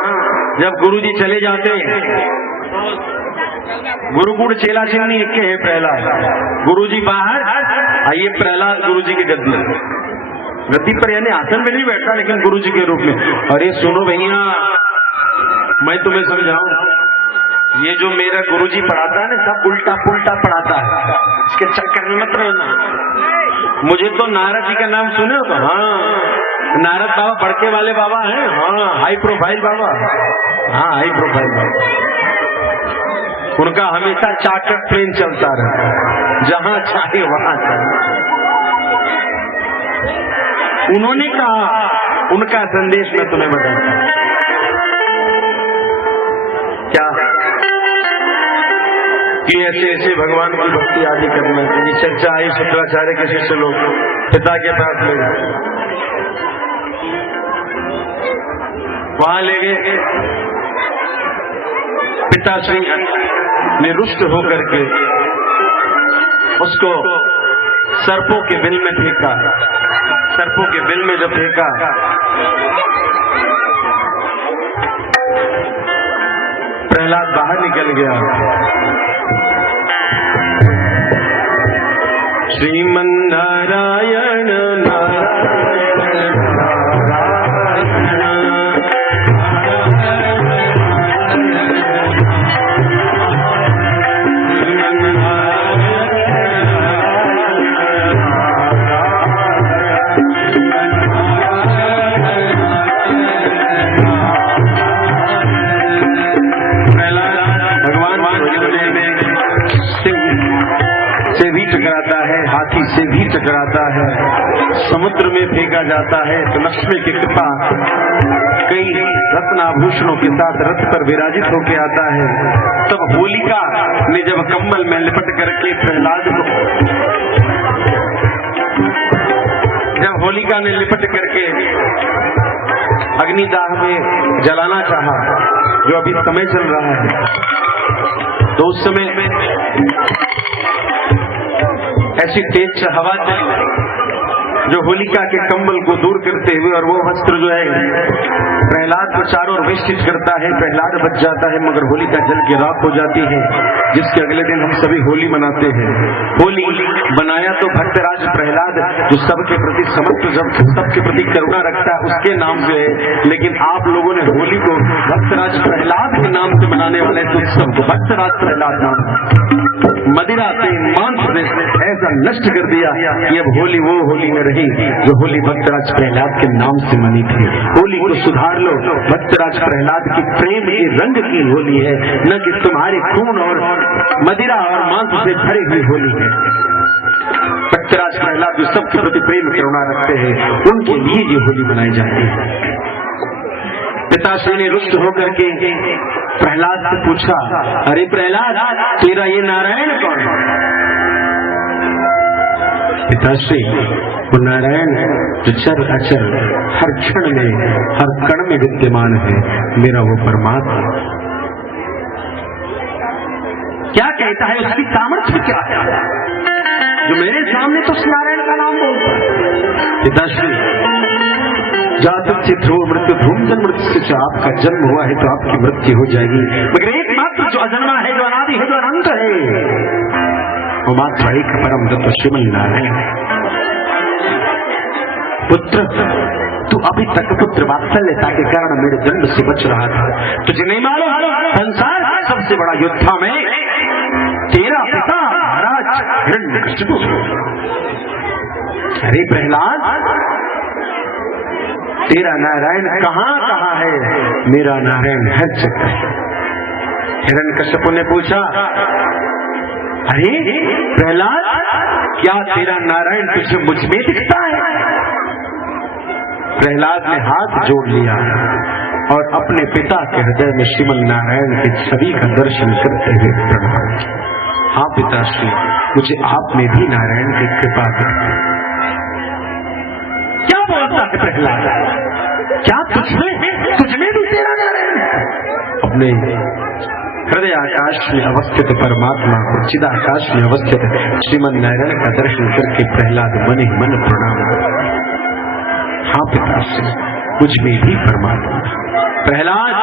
जब गुरुजी चले जाते हैं, गुरुकुल चेला चिन्नी एक के है प्रहलाद, गुरुजी बाहर आइए, प्रहलाद गुरुजी की गद्दी पर यानी आसन में नहीं बैठता लेकिन गुरुजी के रूप में। अरे सुनो भैया मैं तुम्हें समझाऊं, ये जो मेरा गुरुजी पढ़ाता है ना सब उल्टा पुल्टा पढ़ाता है, इसके चक्कर में मत रहना। मुझे तो नारद जी का नाम सुने हो तो, हाँ नारद बाबा पढ़के वाले बाबा हैं, हाँ हाई प्रोफाइल बाबा, हाँ हाई प्रोफाइल बाबा। उनका हमेशा चार्टर प्लेन चलता रहा, जहां चाहे वहां चले। उन्होंने कहा, उनका संदेश मैं तुम्हें बताता हूं क्या कि ऐसे भगवान की भक्ति आदि करना चाहिए। चर्चा आई शुक्राचार्य के शिष्य लोग पिता के पास ले गए, वहां ले गए। पिताश्री ने रुष्ट होकर के उसको सर्पों के बिल में फेंका। सर्पों के बिल में जब फेंका प्रहलाद बाहर निकल गया। श्रीमन्नारायण नारायण टकराता है, समुद्र में फेंका जाता है, तो लक्ष्मी की कृपा कई रत्नाभूषणों के साथ रथ पर विराजित होके आता है। तब होलिका ने जब कम्बल में लिपट करके प्रहलाद को, जब होलिका ने लिपट करके अग्निदाह में जलाना चाहा, जो अभी समय चल रहा है, तो उस समय ऐसी तेज हवा चली जो होलिका के कंबल को दूर करते हुए, और वो वस्त्र जो है प्रहलाद को चारों ओर वेष्टित करता है। प्रहलाद बच जाता है, मगर होलिका जल के राख हो जाती है, जिसके अगले दिन हम सभी होली मनाते हैं। होली बनाया तो भक्तराज प्रहलाद, जो सबके प्रति समर्थ, सबके प्रति करुणा रखता है, उसके नाम से है। लेकिन आप लोगों ने होली को भक्तराज प्रहलाद के नाम से मनाने वाले इस उत्सव को भक्तराज प्रहलाद नाम मदिरा से, मांस से ऐसा नष्ट कर दिया कि अब होली वो होली में रही जो होली भक्तराज प्रहलाद के नाम से मनी थी। होली को सुधार लो, भक्तराज प्रहलाद की प्रेम के रंग की होली है, न कि तुम्हारे खून और मदिरा और मांस से भरी हुई होली है। भक्तराज प्रहलाद जो सबके प्रति प्रेम करुणा रखते हैं, उनके लिए ये होली मनाई जाती है। पिताश्री ने रुष्ट होकर के प्रहलाद से पूछा, अरे प्रहलाद, तेरा ये नारायण कौन है? पिताश्री, वो नारायण जो चर अचर हर क्षण में, हर कण में विद्यमान है, मेरा वो परमात्मा। क्या कहता है, उसकी सामर्थ्य क्या है जो मेरे सामने तो उस नारायण का नाम बोलता है? पिताश्री, जातक से ध्रुव मृत्यु धूम जन्म मृत्यु से आपका जन्म हुआ है तो आपकी मृत्यु हो जाएगी, मगर एकमात्र जो अजन्मा है, जो अनादि है, जो अनंत है, वो मात्र एक परम तत्व श्रीमन नारायण है। पुत्र, तू अभी तक पुत्र वात्सल्यता के कारण मेरे जन्म से बच रहा था। तुझे नहीं मालूम संसार का सबसे बड़ा योद्धा में तेरा पिता महाराज हिरण्यकशिपु। अरे प्रहलाद, तेरा नारायण कहाँ कहाँ है? मेरा नारायण हर जगह है। हिरण्यकशिपु ने पूछा, अरे प्रहलाद, क्या तेरा नारायण तुझे मुझ में दिखता है? प्रहलाद ने हाथ जोड़ लिया और अपने पिता के हृदय में श्रीमन नारायण के छवि का दर्शन करते हुए प्रणाम किया। हाँ पिताश्री, मुझे आप में भी नारायण की कृपा करते। क्या बोलता है प्रहलाद? क्या तुझमें भी तेरा नारायण है? अपने हृदय आकाश में अवस्थित परमात्मा और चिदाकाश में अवस्थित श्रीमन नारायण का दर्शन करके प्रहलाद मन ही मन प्रणाम। हाँ पिताश्री, मुझ में भी परमात्मा। प्रहलाद,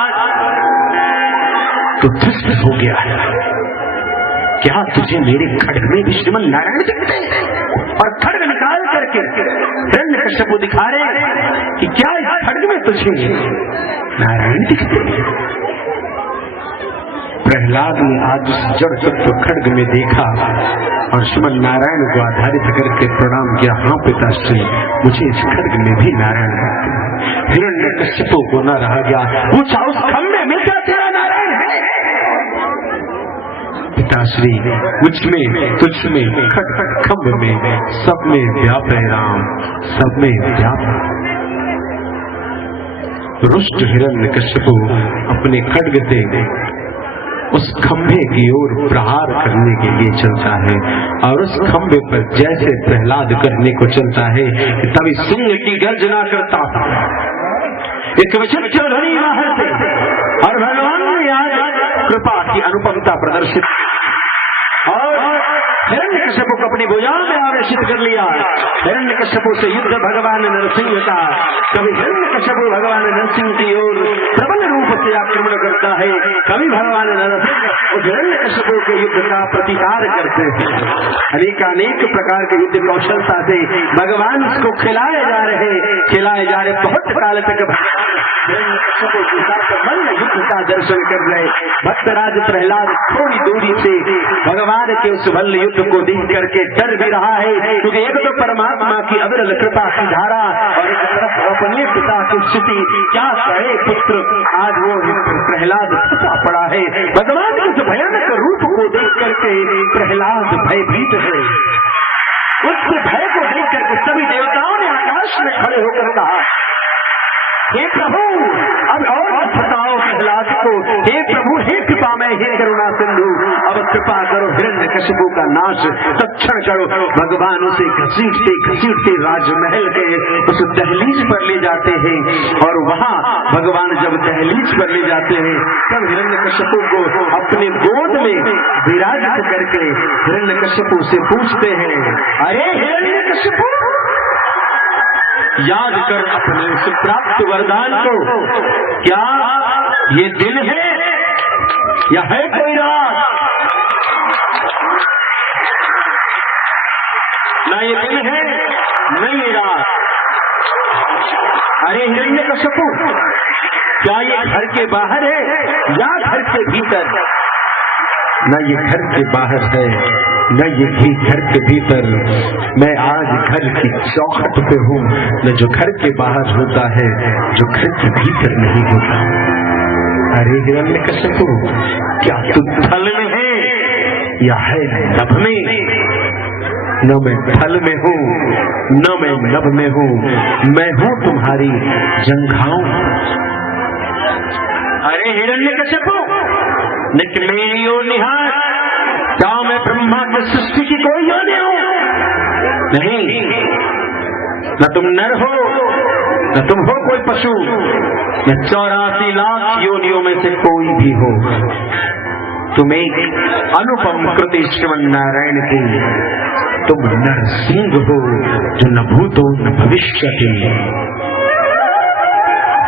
तू दुष्ट हो गया है। क्या तुझे मेरे खड्ग में भी श्रीमन नारायण दिखते हैं? और खड्ग निकाल करके हिरण्यकशिपु दिखा रहे कि क्या इस खड्ग में तुझे नारायण दिखते हैं? प्रहलाद ने आज उस जड़ तत्व खड्ग में देखा और श्रीमन नारायण को आधारित करके प्रणाम किया। हाँ पिताश्री, मुझे इस खड्ग में भी नारायण दिखते हैं। हिरण्यकशिपु को न रहा गया, पूछा, उस खम्भे में क्या तेरा नारायण है? पिताश्री, मुझमें, तुझमें, खट खट खम्भ में, सब में व्याप है राम, सब में व्याप। रुष्ट हिरण्यकशिपु अपने खड्ग से उस खंभे की ओर प्रहार करने के लिए चलता है, और उस खंभे पर जैसे प्रहलाद करने को चलता है, तभी सिंह की गर्जना करता है, एक विचित्र ध्वनि बाहर से, और भगवान ने आज कृपा की अनुपमता प्रदर्शित और हिरण्यकशिपु को अपनी भुजाओं में आवेशित कर लिया। हिरण्यकशिपु से युद्ध भगवान नरसिंह का। कभी हिरण्यकशिपु भगवान नरसिंह की ओर प्रबल रूप से आक्रमण करता है, कभी भगवान नरसिंह उस हिरण्यकशिपु के युद्ध का प्रतिकार करते हैं। अनेकानेक प्रकार के युद्ध कौशलता से भगवान उसको खिलाए जा रहे बहुत काल तक हिरण्यकशिपु के साथ मल्ल युद्ध का दर्शन कर रहे। भक्तराज प्रहलाद थोड़ी दूरी से भगवान के उस मल्ल युद्ध को देख करके डर भी रहा है, क्योंकि एक तो परमात्मा की अविरल कृपा की धारा और एक तरफ अपने पिता की स्थिति। क्या कहे पुत्र, आज वो प्रहलाद फंसा पड़ा है। भगवान के उस भयानक रूप को देख करके प्रहलाद भयभीत है। उस भय को खड़े होकर कहा, हे प्रभु अब और बताओ प्रहलाद को, हे प्रभु हे कृपा में, हे करुणा सिंधु अब कृपा करो, हिरण्यकशिपु का नाश तत्क्षण करो। भगवान उसे घसीटते घसीटते राजमहल के उस दहलीज पर ले जाते हैं और वहाँ भगवान जब दहलीज पर ले जाते हैं तब हिरण्यकशिपु को अपने गोद में विराजित करके हिरण्यकशिपु से पूछते हैं, अरे हिरण्यकशिपु याद कर अपने उस प्राप्त वरदान को, क्या ये दिन है या है कोई रात? ना ये दिन है न ये रात। अरे हिरण्यकशिपु क्या ये घर के बाहर है या घर के भीतर? न ये घर के बाहर है न ये भी घर के भीतर। मैं आज घर की चौखट पे हूँ, न जो घर के बाहर होता है जो घर के भीतर नहीं होता। अरे हिरण्यकशिपु क्या तू थल में है या है नभ में? न मैं थल में हूँ न मैं नभ में हूँ, मैं हूँ तुम्हारी जंघाओं। अरे हिरण्यकशिपु निकले यो निहार, क्या मैं ब्रह्मा की सृष्टि की कोई योनि हूं? नहीं, न तुम नर हो न तुम हो कोई पशु, न 84 लाख योनियों में से कोई भी हो। तुम एक अनुपम कृति श्रीमन नारायण की, तुम नरसिंह हो जो न भूतो न भविष्य के।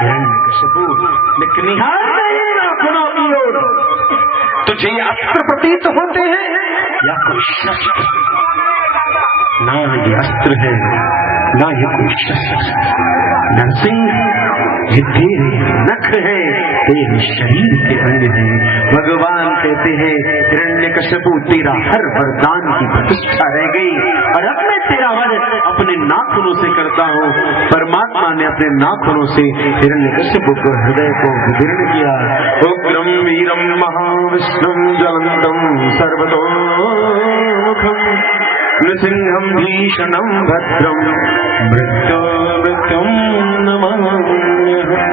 हिरण्यकशिपु निकनिहार नहीं नाखूनों की ओर, तुझे अस्त्र प्रतीत होते हैं या कोई शस्त्र? ना ये अस्त्र है ना ये कोई शस्त्र। नरसिंह ये तेरे नख है, तेरे शरीर के अंग है। भगवान कहते हैं हिरण्यकशिपु तेरा हर वरदान की प्रतिष्ठा रह गई और अब मैं तेरा वध अपने नाखूनों से करता हूँ। परमात्मा ने अपने नाखूनों से हिरण्यकशिपु को हृदय को विदीर्ण किया। उग्रम वीरम महाविष्णुम ज्वलंतम सर्वतोमुखम नृसिंहम भीषणम भद्रम मृत्युम नमाम्यहम्।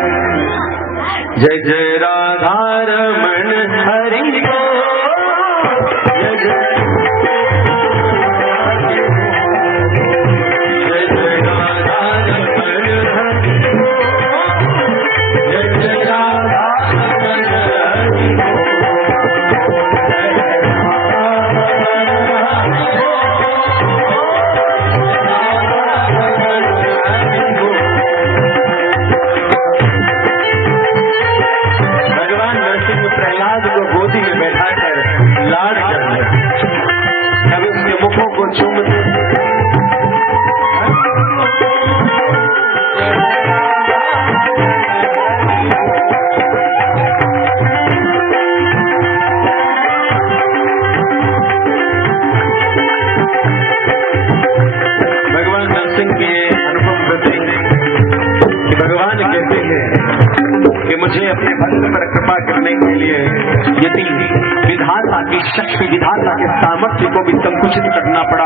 जय जय राधारमण हरि को, जय जय अपने भक्त पर कृपा करने के लिए यदि विधाता की शक्ति, विधाता के सामर्थ्य को भी संकुचित करना पड़ा,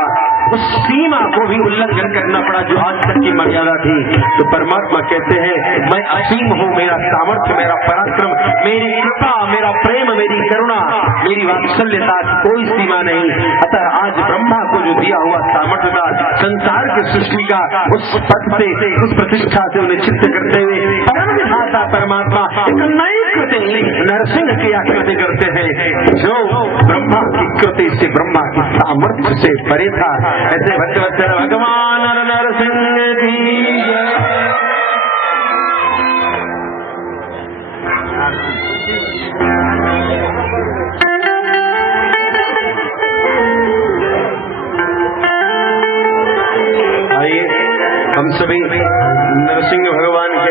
उस सीमा को भी उल्लंघन करना पड़ा जो आज तक की मर्यादा थी, तो परमात्मा कहते हैं मैं असीम हूँ, मेरा सामर्थ्य, मेरा पराक्रम, मेरी कृपा, मेरा प्रेम, मेरी करुणा, मेरी वात्सल्यता कोई सीमा नहीं। अतः आज ब्रह्मा को जो दिया हुआ सामर्थ्य था संसार की सृष्टि का, उस पद से, उस प्रतिष्ठा से उन्हें चित्त करते हुए परम विधाता परमात्मा एक नई कृति नरसिंह की आकृति करते हैं जो ब्रह्मा की कृति से, ब्रह्मा की सामर्थ्य से परे था। ऐसे भक्तवत्सल भगवान नरसिंह की आइए हम सभी नरसिंह भगवान के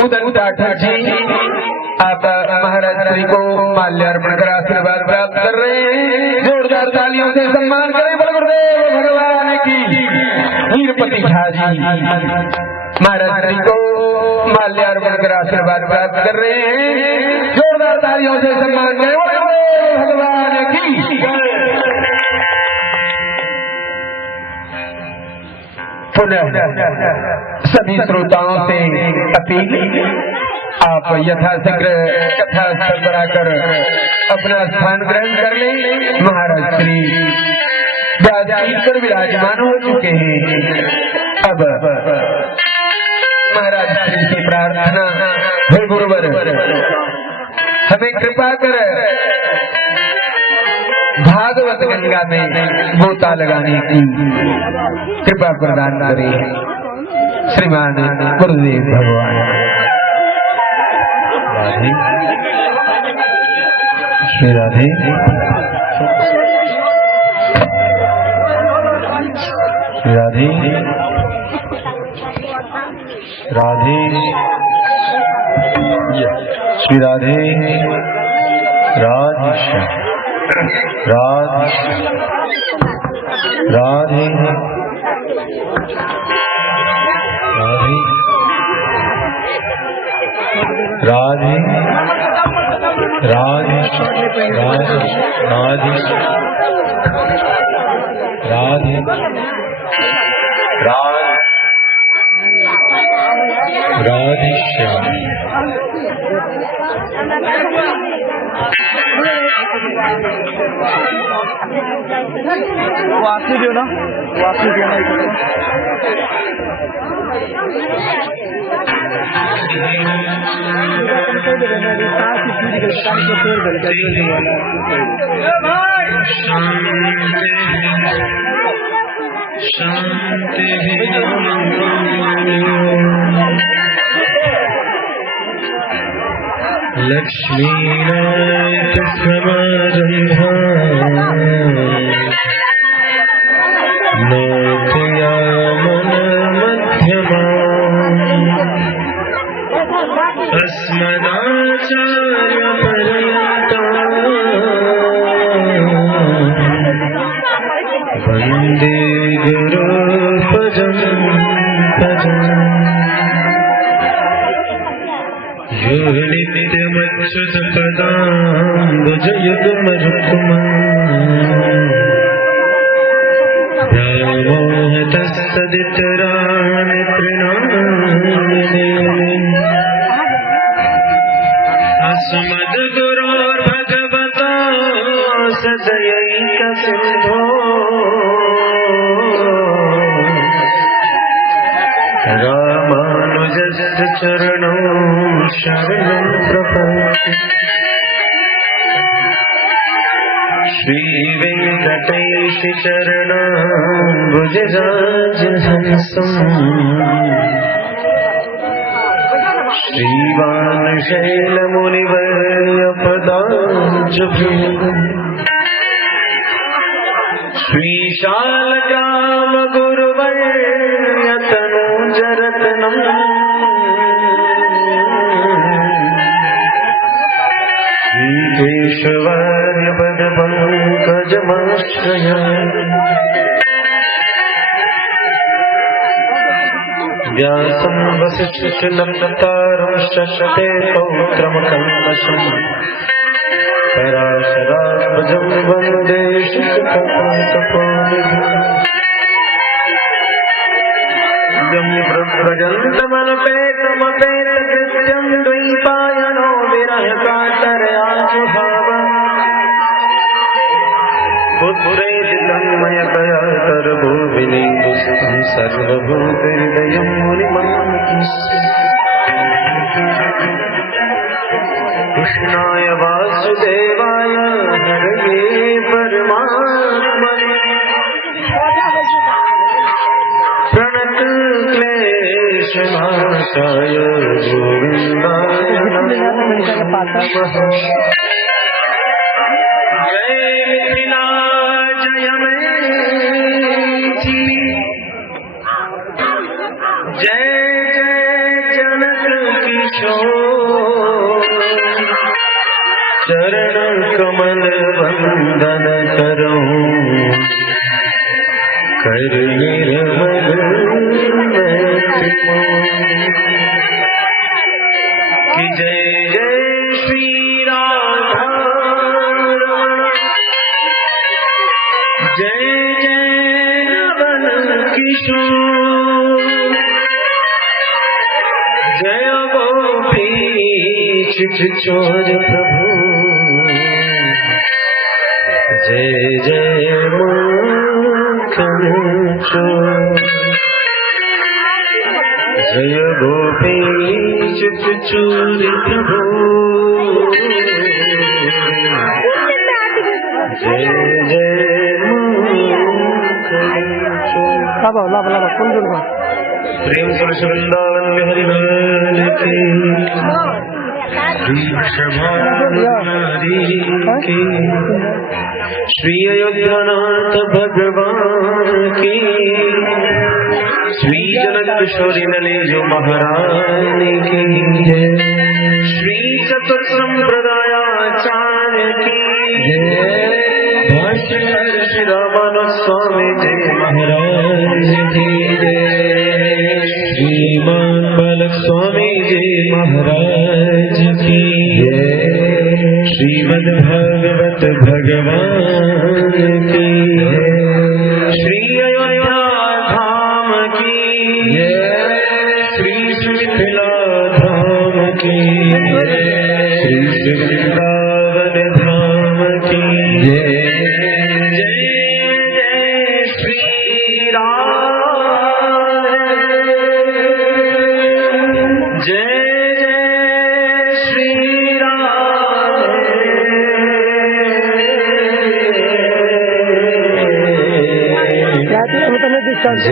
उदन ठाठर जी आप महाराज श्री को माल्यार्पण कर आशीर्वाद प्राप्त कर रहे हैं। जोरदार तालियों से सम्मान करें गुरुदेव भगवान की। हीरपति झा जी महाराज श्री को माल्यार्पण कर आशीर्वाद प्राप्त कर रहे हैं। जोरदार तालियों से सम्मान करें गुरुदेव भगवान की। पुनः सभी श्रोताओं से अपील, आप यथाशीघ्र कथा स्थल पर आकर अपना स्थान ग्रहण कर लें। महाराज श्री व्यासपीठ पर विराजमान हो चुके हैं। अब महाराज श्री से प्रार्थना है, गुरुवर हमें कृपा कर भागवत गंगा में गोता लगाने की कृपा प्रदान करें श्रीमान गुरुदेव भगवान। श्री राधे श्री राधे राधे श्री राधे राधे राधे राधे राधे राधे राधे राधे राधे राधे श्याम। वो आखिरी दियो ना, वो आखिरी दियो ना। शांति लक्ष्मीनाथ समारंभा नाथयामन मध्यमा अस्मदाचार्य पर्यन्तं वन्दे गुरुपदं यो नित्यमच्युतपदाम्बुजयुग्मरुक्मम् व्यामोहतस्तदितराणि तृणानि अस्मद्गुरोर्भगवतो सदयैकसिन्धो रामानुजस्य चरणौ शरणं प्रपद्ये। श्रीवेङ्कटेश चरणाम्बुजराजहंसम् श्रीवानशैलमुनिवर्यपदाब्जभृङ्गम् श्रीशालग्रामगुरुवर्यतनूजरत्नम् श्रीकेशवार्यपदपङ्कजमाश्रयामि। व्यासं वसिष्ठनप्तारं शशते पौत्रमकल्मषम् पराशरात्मजं वन्दे शुकतपोनिधिम् व्रजन्तमनुपेतमपेतकृत्यं द्वैपायनो विरहकातरयाजुहाव पुत्रेति तन्मयतया सर्वभूमिनिन्दुस्तं सर्वभूतहृदयं मुनिमन्मथम्। कृष्णाय वासुदेवाय हरये परमात्मने प्रणतक्लेशनाशाय गोविन्दाय नमो नमः। जय जनक किशोर चरण कमल वंदन करूं कर निर्मल कि जय जय श्री राधा जय जय नवन किशोर जय गोपी चिचोर प्रभु जय जय माखन चोर जय गोपी चिचोर प्रभु जय जय माखन चोर। प्रेम से वृंदावन बिहारी लाल की श्री वृषभानुधारी की श्री अयोध्यानाथ भगवान की श्री जनक किशोरी नलेजो महारानी की श्री चतुर संप्रदायाचार्य की भाष्यकार श्री रामानुज स्वामी जी महाराज की श्रीमान बालक स्वामी जी महाराज की श्रीमद् भागवत भगवान की श्री अयोध्या धाम की श्री मिथिला धाम की श्री वृंदावन धाम की जय जय श्री राम जय जय श्री राम जय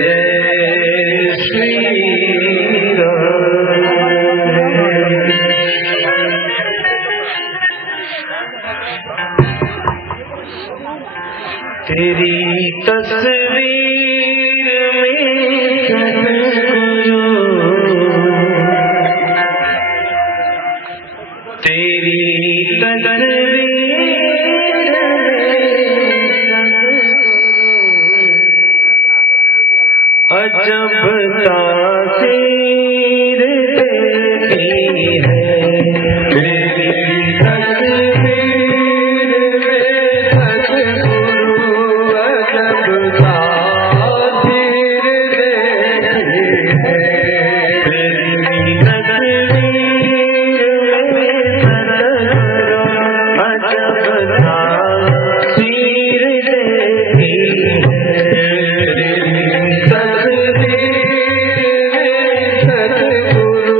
जय श्री तेरी तस्वीर में तेरी तस्वीर अजब तासीर देती है तेरी तस्वीर में सद्गुरु अजब तासीर देती है तेरी तस्वीर में सद्गुरु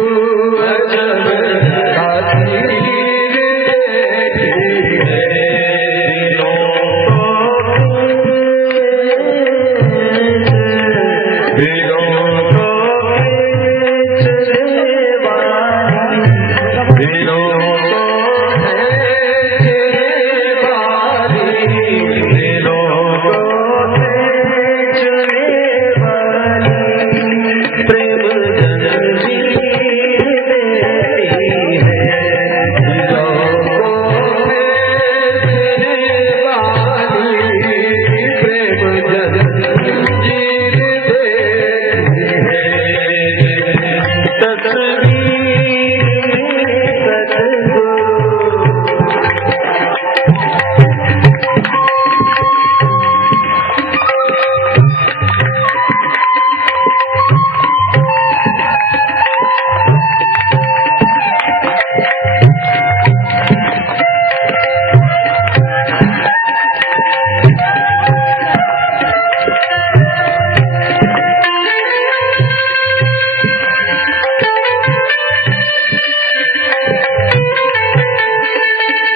अजब तासीर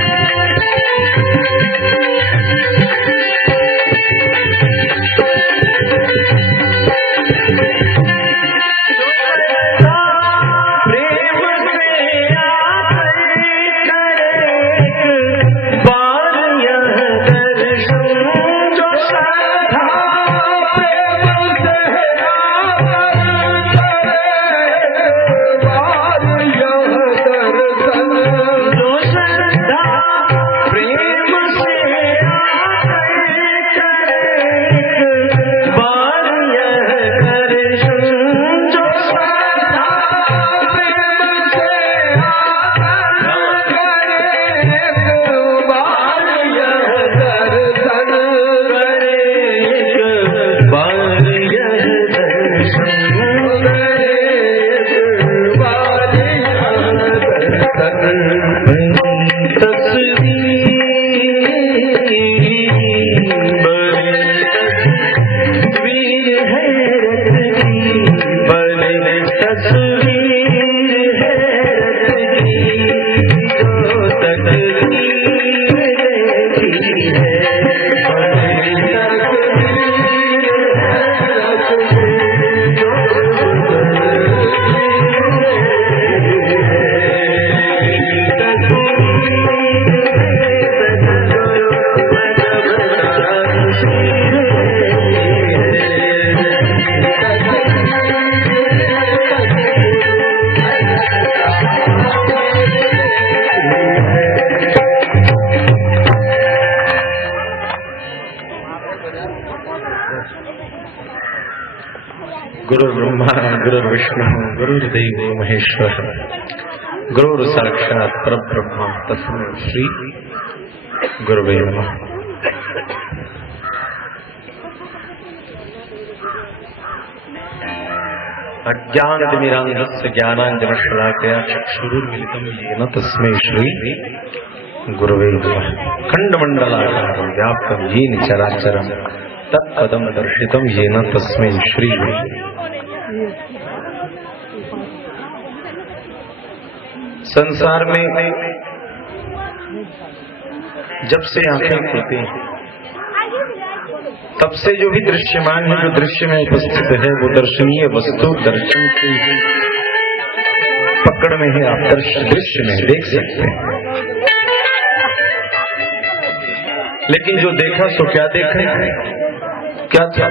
देती है ब्रह्मा गुरुर्विष्णु गुरुर्देवो महेश्वर गुरुर् साक्षात् परब्रह्म तस्मै श्री गुरुवे नमः। अज्ञानतिमिरान्धस्य ज्ञानाञ्जनशलाकया चक्षुरुन्मिलितं येन तस्मै श्री गुरुवे नमः। खण्डमण्डलाकारं व्याप्तं येन चराचरं तत्पदं दर्शितं येन तस्मै श्री गुरुवे। संसार में जब से आंखें खुलती हैं तब से जो भी दृश्यमान है, जो दृश्य में उपस्थित है, वो दर्शनीय वस्तु दर्शन की पकड़ में है। आप दृश्य में देख सकते हैं, लेकिन जो देखा सो क्या देखा, क्या था?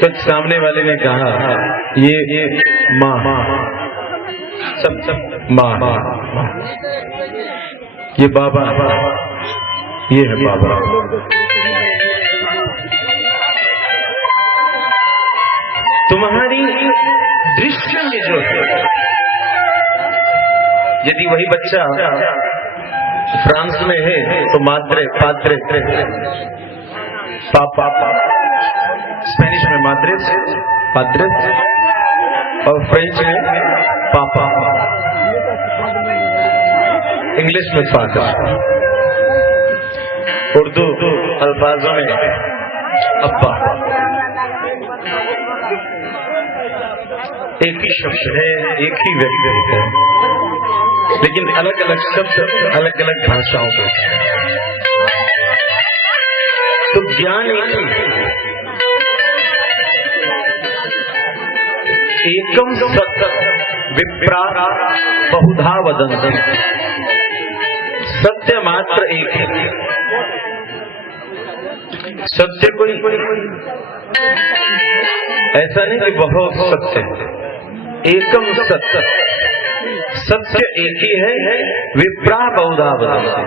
तो सामने वाले ने कहा ये माँ, सब माँ, ये बाबा, ये है बाबा। तुम्हारी दृश्य में जो है, यदि वही बच्चा फ्रांस में है तो माद्रे, पाद्रे, पापा, स्पेनिश में माद्रेस, पाद्रेस, और फ्रेंच में पापा, इंग्लिश में फादर, उर्दू अल्फाजों में अब्बा। एक ही शब्द है, एक ही व्यक्ति है, लेकिन अलग अलग शब्द अलग अलग भाषाओं में। तो ज्ञान एक ही, एकम सत्य विप्रा बहुधा वदन्ति। सत्य मात्र एक है। सत्य कोई ऐसा नहीं कि बहुत सत्य है, एकम सत्य, सत्य एक ही है। विप्रा बहुधा वदन्ति,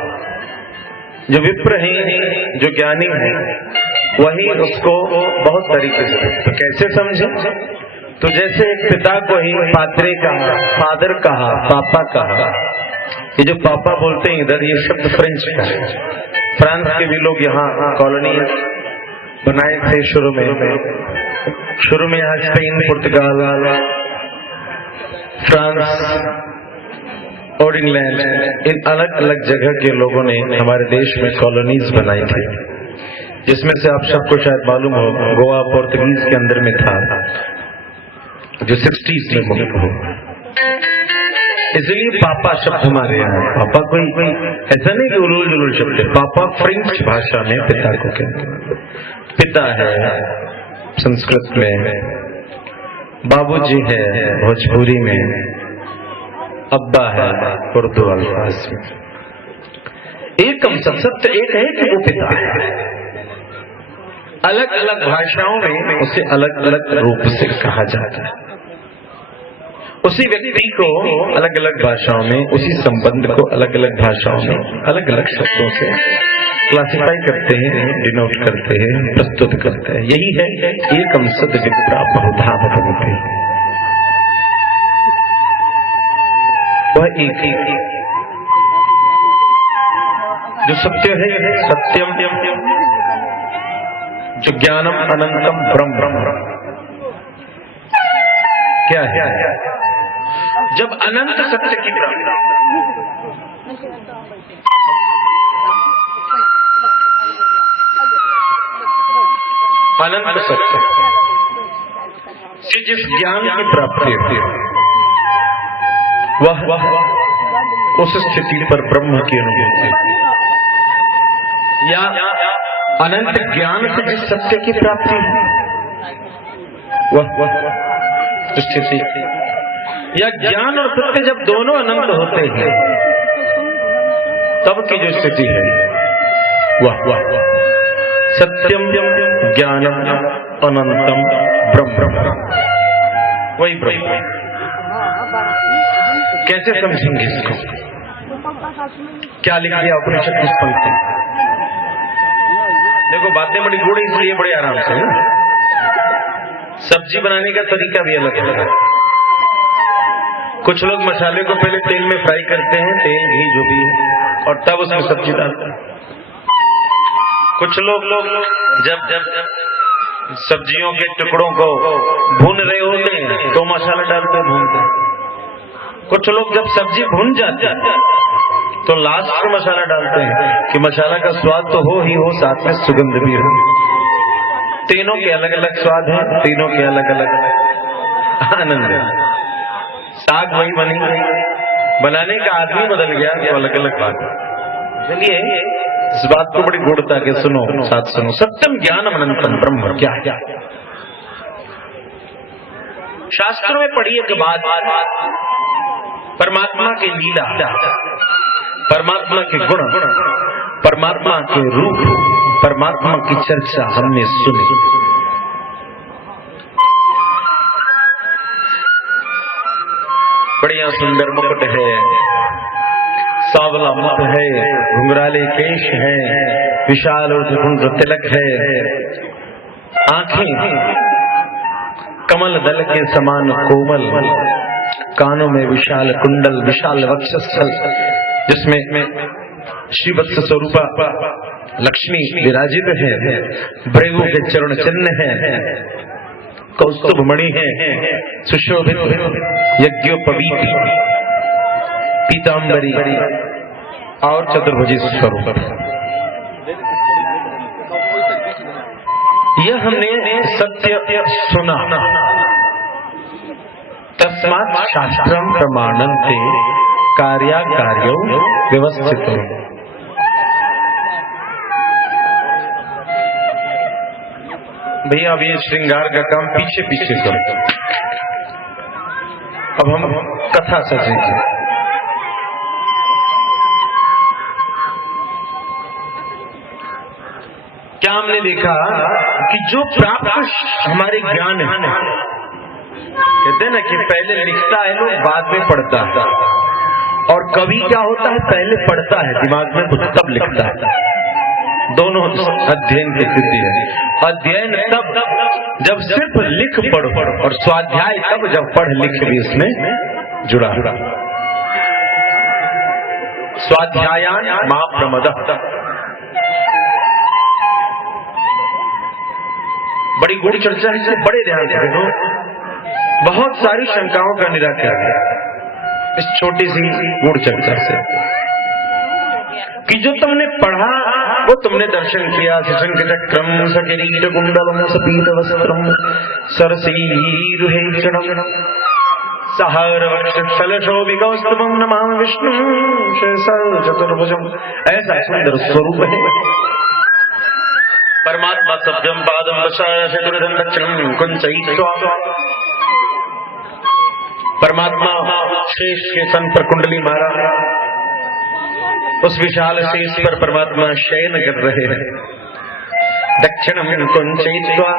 जो विप्र है, जो ज्ञानी है, वही उसको बहुत तरीके से। तो कैसे समझे? तो जैसे एक पिता को ही पात्रे कहा, फादर कहा, पापा कहा। ये जो पापा बोलते हैं इधर, ये शब्द फ्रेंच का है। फ्रांस के भी लोग यहाँ कॉलोनी बनाए थे शुरू में यहाँ स्पेन, पुर्तगाल, फ्रांस और इंग्लैंड, इन अलग अलग जगह के लोगों ने हमारे देश में कॉलोनीज बनाई थी, जिसमें से आप सबको शायद मालूम हो गोवा पोर्तुगीज के अंदर में था, जो 60s में मुक्त हो। इसलिए पापा शब्द हमारे यहाँ, पापा कोई ऐसा नहीं कि उलूल जुलूल शब्द है। पापा फ्रेंच भाषा में पिता को कहते हैं। पिता है संस्कृत में, बाबूजी है भोजपुरी में, अब्बा है उर्दू अल्फाज में। एकम सत्य एक है कि वो पिता है। अलग अलग भाषाओं में उसे अलग अलग रूप से कहा जाता है। उसी व्यक्ति को अलग अलग भाषाओं में, उसी संबंध को अलग अलग भाषाओं में अलग अलग शब्दों से क्लासिफाई करते हैं, डिनोट करते हैं, प्रस्तुत करते हैं। यही है एकम सद विप्रा बहुधा वदन्ति। वह एक जो सत्य है, सत्यम, जो ज्ञानम अनंतम ब्रह्म। क्या है? जब अनंत सत्य की प्राप्ति, अनंत सत्य से जिस ज्ञान की प्राप्ति होती है, वह उस स्थिति पर ब्रह्म की अनुभूति, या अनंत ज्ञान से जिस सत्य की प्राप्ति है, वह स्थिति, या ज्ञान और सत्य जब दोनों अनंत होते हैं तब की जो स्थिति है, वह सत्यम ज्ञानम अनंतम ब्रह्म, वही ब्रह्म। कैसे समझेंगे इसको? क्या लिख दिया उपनिषद इस पंक्ति? देखो बातें बड़ी गूढ़ इसलिए बड़े आराम से है। सब्जी बनाने का तरीका भी अलग है। कुछ लोग मसाले को पहले तेल में फ्राई करते हैं, तेल घी जो भी है, और तब उसमें सब्जी डालते हैं। कुछ लोग जब सब्जियों के टुकड़ों को भून रहे होते हैं तो मसाला डालते भूनते हैं। कुछ लोग जब सब्जी भून जाती है तो लास्ट में मसाला डालते हैं कि मसाला का स्वाद तो हो ही हो, साथ में सुगंध भी हो। तीनों के अलग अलग स्वाद हैं, तीनों के अलग अलग आनंद है। साग वही बनी, बनाने का आदमी बदल गया तो अलग अलग बात है। चलिए इस बात को बड़ी गूढ़ता के सुनो, साथ सुनो। सत्यम ज्ञानम अनंतम ब्रह्म, क्या क्या शास्त्रों में पढ़ी एक बात, परमात्मा के लीला, परमात्मा के गुण, परमात्मा के रूप, परमात्मा की चर्चा हमने सुनी। बढ़िया सुंदर मुकुट है, सांवला मुख है, घुंघराले केश है, विशाल ऊर्ध्वपुंड तिलक है, आंखें कमल दल के समान कोमल, कानों में विशाल कुंडल, विशाल वक्षस्थल जिसमें श्रीवत्स स्वरूपा लक्ष्मी विराजित है, भृगु के चरण चिन्ह है, कौस्तुभ मणि है, सुशोभित यज्ञोपवीत पीतांबरी और चतुर्भुजी स्वरूप। यह हमने सत्य सुना। तस्मात् शास्त्रम प्रमाणन्ते कार्याकार्यो व्यवस्थितो। भैया अब ये श्रृंगार का काम पीछे पीछे करो। अब हम कथा सजेंगे। क्या हमने देखा कि जो प्राप्त हमारे ज्ञान है, कहते हैं ना कि पहले लिखता है लोग बाद में पढ़ता है, और कवि क्या होता है पहले पढ़ता है दिमाग में कुछ तब लिखता है। दोनों अध्ययन की स्थिति है। अध्ययन तब जब सिर्फ लिख पढ़ो, और स्वाध्याय तब जब पढ़ लिख भी इसमें जुड़ा। स्वाध्यायान मा प्रमदः। बड़ी गूढ़ चर्चा है, इसे बड़े ध्यान से देखो। बहुत सारी शंकाओं का निराकरण है इस छोटी सी गूढ़ चर्चा से, कि जो तुमने पढ़ा वो तुमने दर्शन किया। सशंक चक्रम सकिरीट कुंडलम सपीत वस्त्रम सरसीरुहेक्षणम सहर वक्षस्थल शोभिकौस्तुभम नमामि विष्णुं शेषं चतुर्भुजम। ऐसा सुंदर स्वरूप है परमात्मा। सभ्यम पादम चतुर्धन दक्षिणम कुंचयित्वा। परमात्मा शेष के सन पर कुंडली मारा, उस विशाल शेष पर परमात्मा शयन कर रहे हैं। दक्षिणम कुंचयित्वा,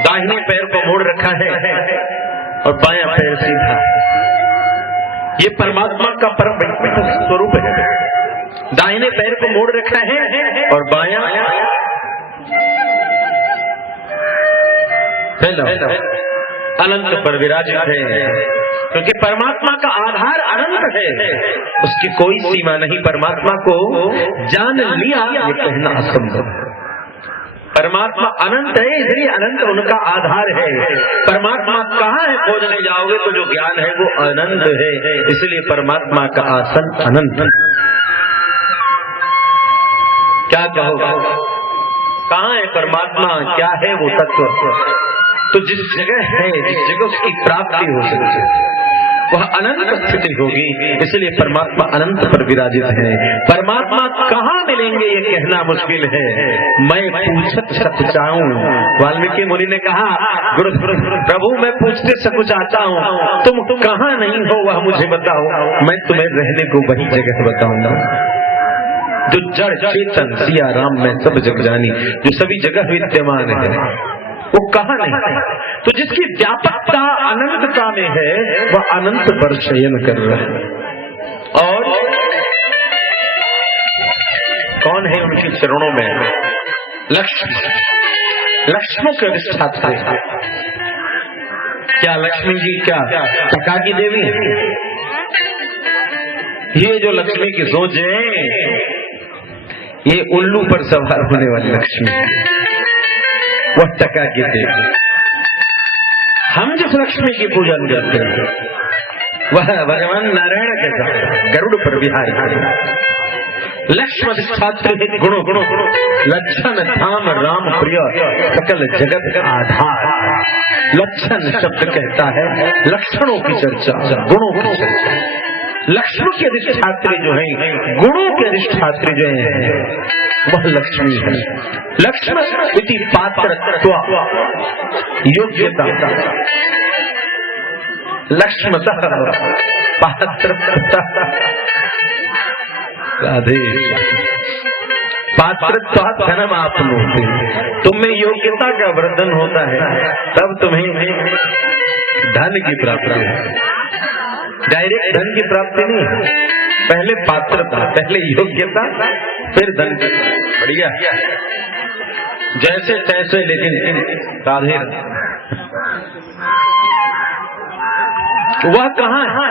दाहिने पैर को मोड़ रखा है और बायां पैर सीधा। ये परमात्मा का परम स्वरूप है। दाहिने पैर को मोड़ रखा है और बायां अनंत पर विराजित है, क्योंकि परमात्मा का आधार अनंत है, उसकी कोई सीमा नहीं। परमात्मा को जान लिया ये कहना असंभव है। परमात्मा अनंत है, इसलिए अनंत उनका आधार है। परमात्मा कहाँ है खोजने जाओगे तो जो ज्ञान है वो अनंत है, इसलिए परमात्मा का आसन अनंत। क्या कहो, कहाँ है परमात्मा, क्या है वो तत्व? तो जिस जगह है, जिस जगह उसकी प्राप्ति हो सकती है वह अनंत स्थिति होगी, इसलिए परमात्मा अनंत पर विराजित है। परमात्मा कहाँ मिलेंगे ये कहना मुश्किल है। मैं पूछत सकुचाऊं, वाल्मीकि मुनि ने कहा गुरु प्रभु मैं पूछते सकुचाता हूँ, तुम कहाँ नहीं हो वह मुझे बताओ, मैं तुम्हें रहने को वही जगह बताऊंगा। जो जड़ चेतन सिया राम में सब जग जानी, जो सभी जगह विद्यमान है वो कहाँ नहीं है। तो जिसकी व्यापकता अनंतता में है वह अनंत पर शयन कर रहा है। और कौन है उनके चरणों में? लक्ष्मों के अधिष्ठात्री। क्या लक्ष्मी जी क्या टका की देवी है? ये जो लक्ष्मी की सोच है, ये उल्लू पर सवार होने वाली लक्ष्मी, वह टका की देवी। हम जिस लक्ष्मी की पूजन करते हैं वह भगवान नारायण के साथ गरुड़ पर विहार है। लक्ष्म अधिष्ठात्री गुणों लक्षण धाम राम प्रिय सकल जगत का आधार। लक्षण शब्द कहता है लक्षणों की चर्चा, गुणों की चर्चा। लक्ष्मी की अधिष्ठात्री जो है, गुणों के अधिष्ठात्री जो है, वह लक्ष्मी है। लक्ष्म इति पात्रत्व, योग्यता। लक्ष्मतः पात्रत्व, राधे। पात्रत्वात् धनम आपनोति, तुम में योग्यता का वर्धन होता है तब तुम्हें धन की प्राप्ति है। डायरेक्ट धन की प्राप्ति नहीं है, पहले पात्रता, पहले योग्यता, फिर धन की। बढ़िया, जैसे तैसे, लेकिन राधे वह कहाँ है?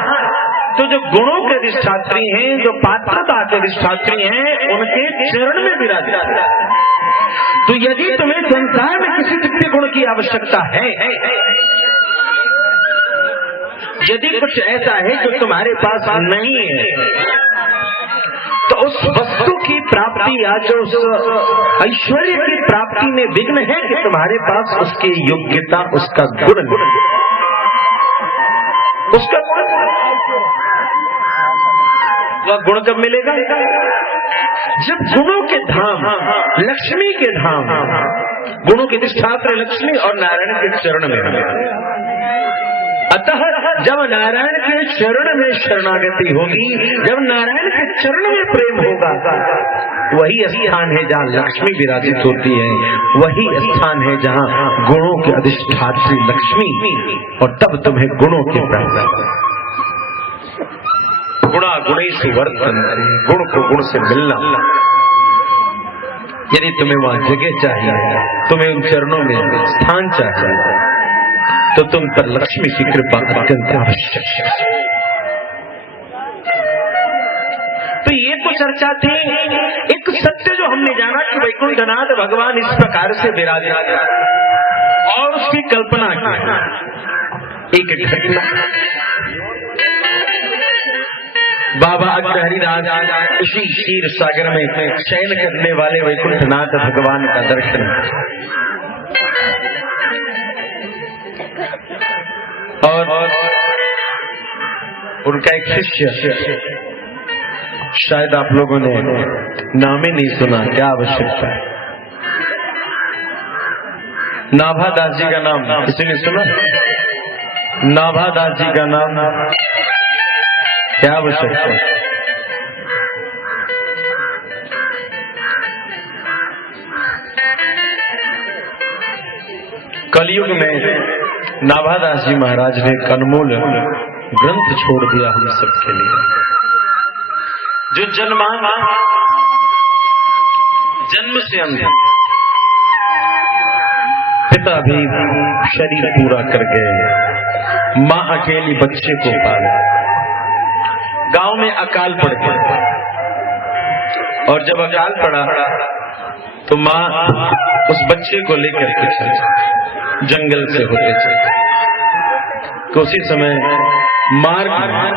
तो जो गुणों के अधिष्ठात्री हैं, जो पात्रता के अधिष्ठात्री हैं, उनके चरण में विराजमान है। तो यदि तुम्हें संसार में किसी दिव्य गुण की आवश्यकता है, यदि कुछ ऐसा है जो तुम्हारे पास नहीं है, तो उस वस्तु की प्राप्ति या जो ऐश्वर्य की प्राप्ति में विघ्न है कि तुम्हारे पास उसकी योग्यता, उसका गुण, उसका वह गुण कब मिलेगा? जब गुणों के धाम, लक्ष्मी के धाम, गुणों के अधिष्ठात्री लक्ष्मी और नारायण के चरण में। अतः जब नारायण के चरण में शरणागति होगी, जब नारायण के चरण में प्रेम होगा, वही स्थान है जहाँ लक्ष्मी विराजित होती है, वही स्थान है जहाँ गुणों के अधिष्ठात्री लक्ष्मी, और तब तुम्हें गुणों की प्राप्ति। गुणा गुणेषु वर्तन, गुण को गुण से मिलना। यदि तुम्हें वहां जगह चाहिए, तुम्हें उन चरणों में स्थान चाहिए, तो तुम पर लक्ष्मी की कृपा अत्यंत आवश्यक है। तो ये तो चर्चा थी। एक सत्य जो हमने जाना कि वैकुंठनाथ भगवान इस प्रकार से विराजमान है और उसकी कल्पना की। एक घटना, बाबा अग्रहरिदास इसी क्षीर सागर में शयन करने वाले वैकुंठनाथ भगवान का दर्शन, और उनका एक शिष्य, शायद आप लोगों ने नाम ही नहीं सुना, क्या आवश्यकता है? नाभादास जी का नाम किसी ने सुना? नाभादास जी का नाम क्या आवश्यकता है? कलयुग में नाभादास जी महाराज ने एक अनमोल ग्रंथ छोड़ दिया हम सबके लिए, जो जन्म से अंत, पिता भी शरीर पूरा कर गए, माँ अकेली बच्चे को पाले, गांव में अकाल पड़ गया, और जब अकाल पड़ा तो माँ उस बच्चे को लेकर के चले, जंगल से होते चले। तो उसी समय मार्ग में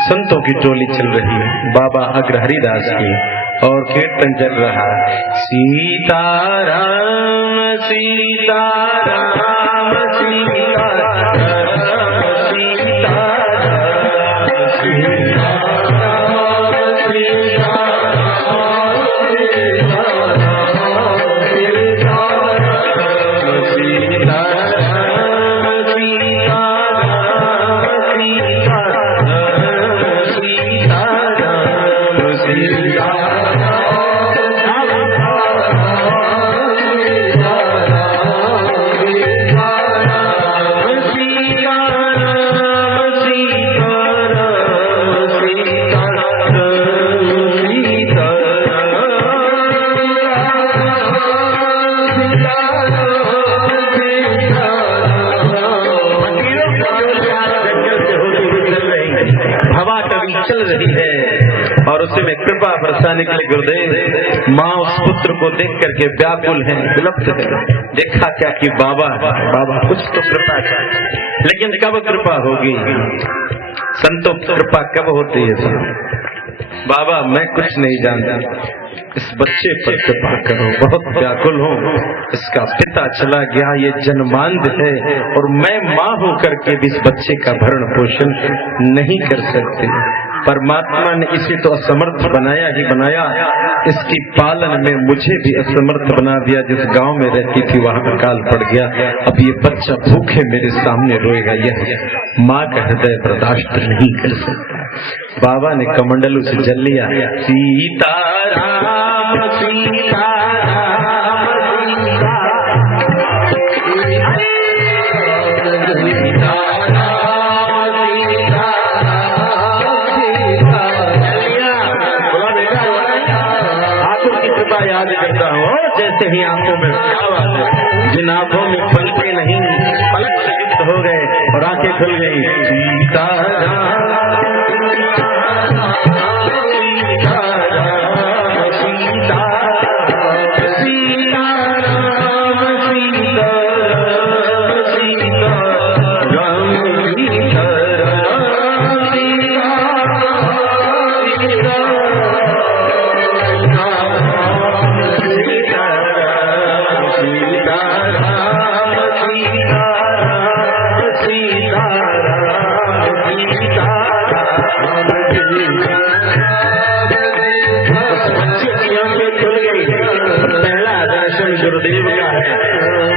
संतों की टोली चल रही है, बाबा अग्रहरिदास की, और कीर्तन चल रहा है, सीताराम सीताराम सीताराम चल रही है और उसे में कृपा बरसाने के लिए गुरुदेव माँ उस पुत्र को देख करके व्याकुल है, विलप्त है। देखा क्या कि बाबा कुछ तो कृपा है, लेकिन कब कृपा होगी? संतों की कृपा कब होती है? बाबा मैं कुछ नहीं जानता, इस बच्चे पर कृपा करो, बहुत व्याकुल हूँ। इसका पिता चला गया, ये जन्मांध है और मैं माँ होकर के भी इस बच्चे का भरण पोषण नहीं कर सकती। परमात्मा ने इसे तो असमर्थ बनाया ही बनाया, इसकी पालन में मुझे भी असमर्थ बना दिया। जिस गांव में रहती थी वहां अकाल पड़ गया, अब ये बच्चा भूखे मेरे सामने रोएगा, यह माँ का हृदय बर्दाश्त नहीं कर सकता। बाबा ने कमंडलू से जल लिया, सीताराम सीताराम याद करता हूँ जैसे ही आंखों में आवाज है, जिन आंखों में पलके नहीं पलक से युक्त हो गए और आंखें खुल गई। सीताराम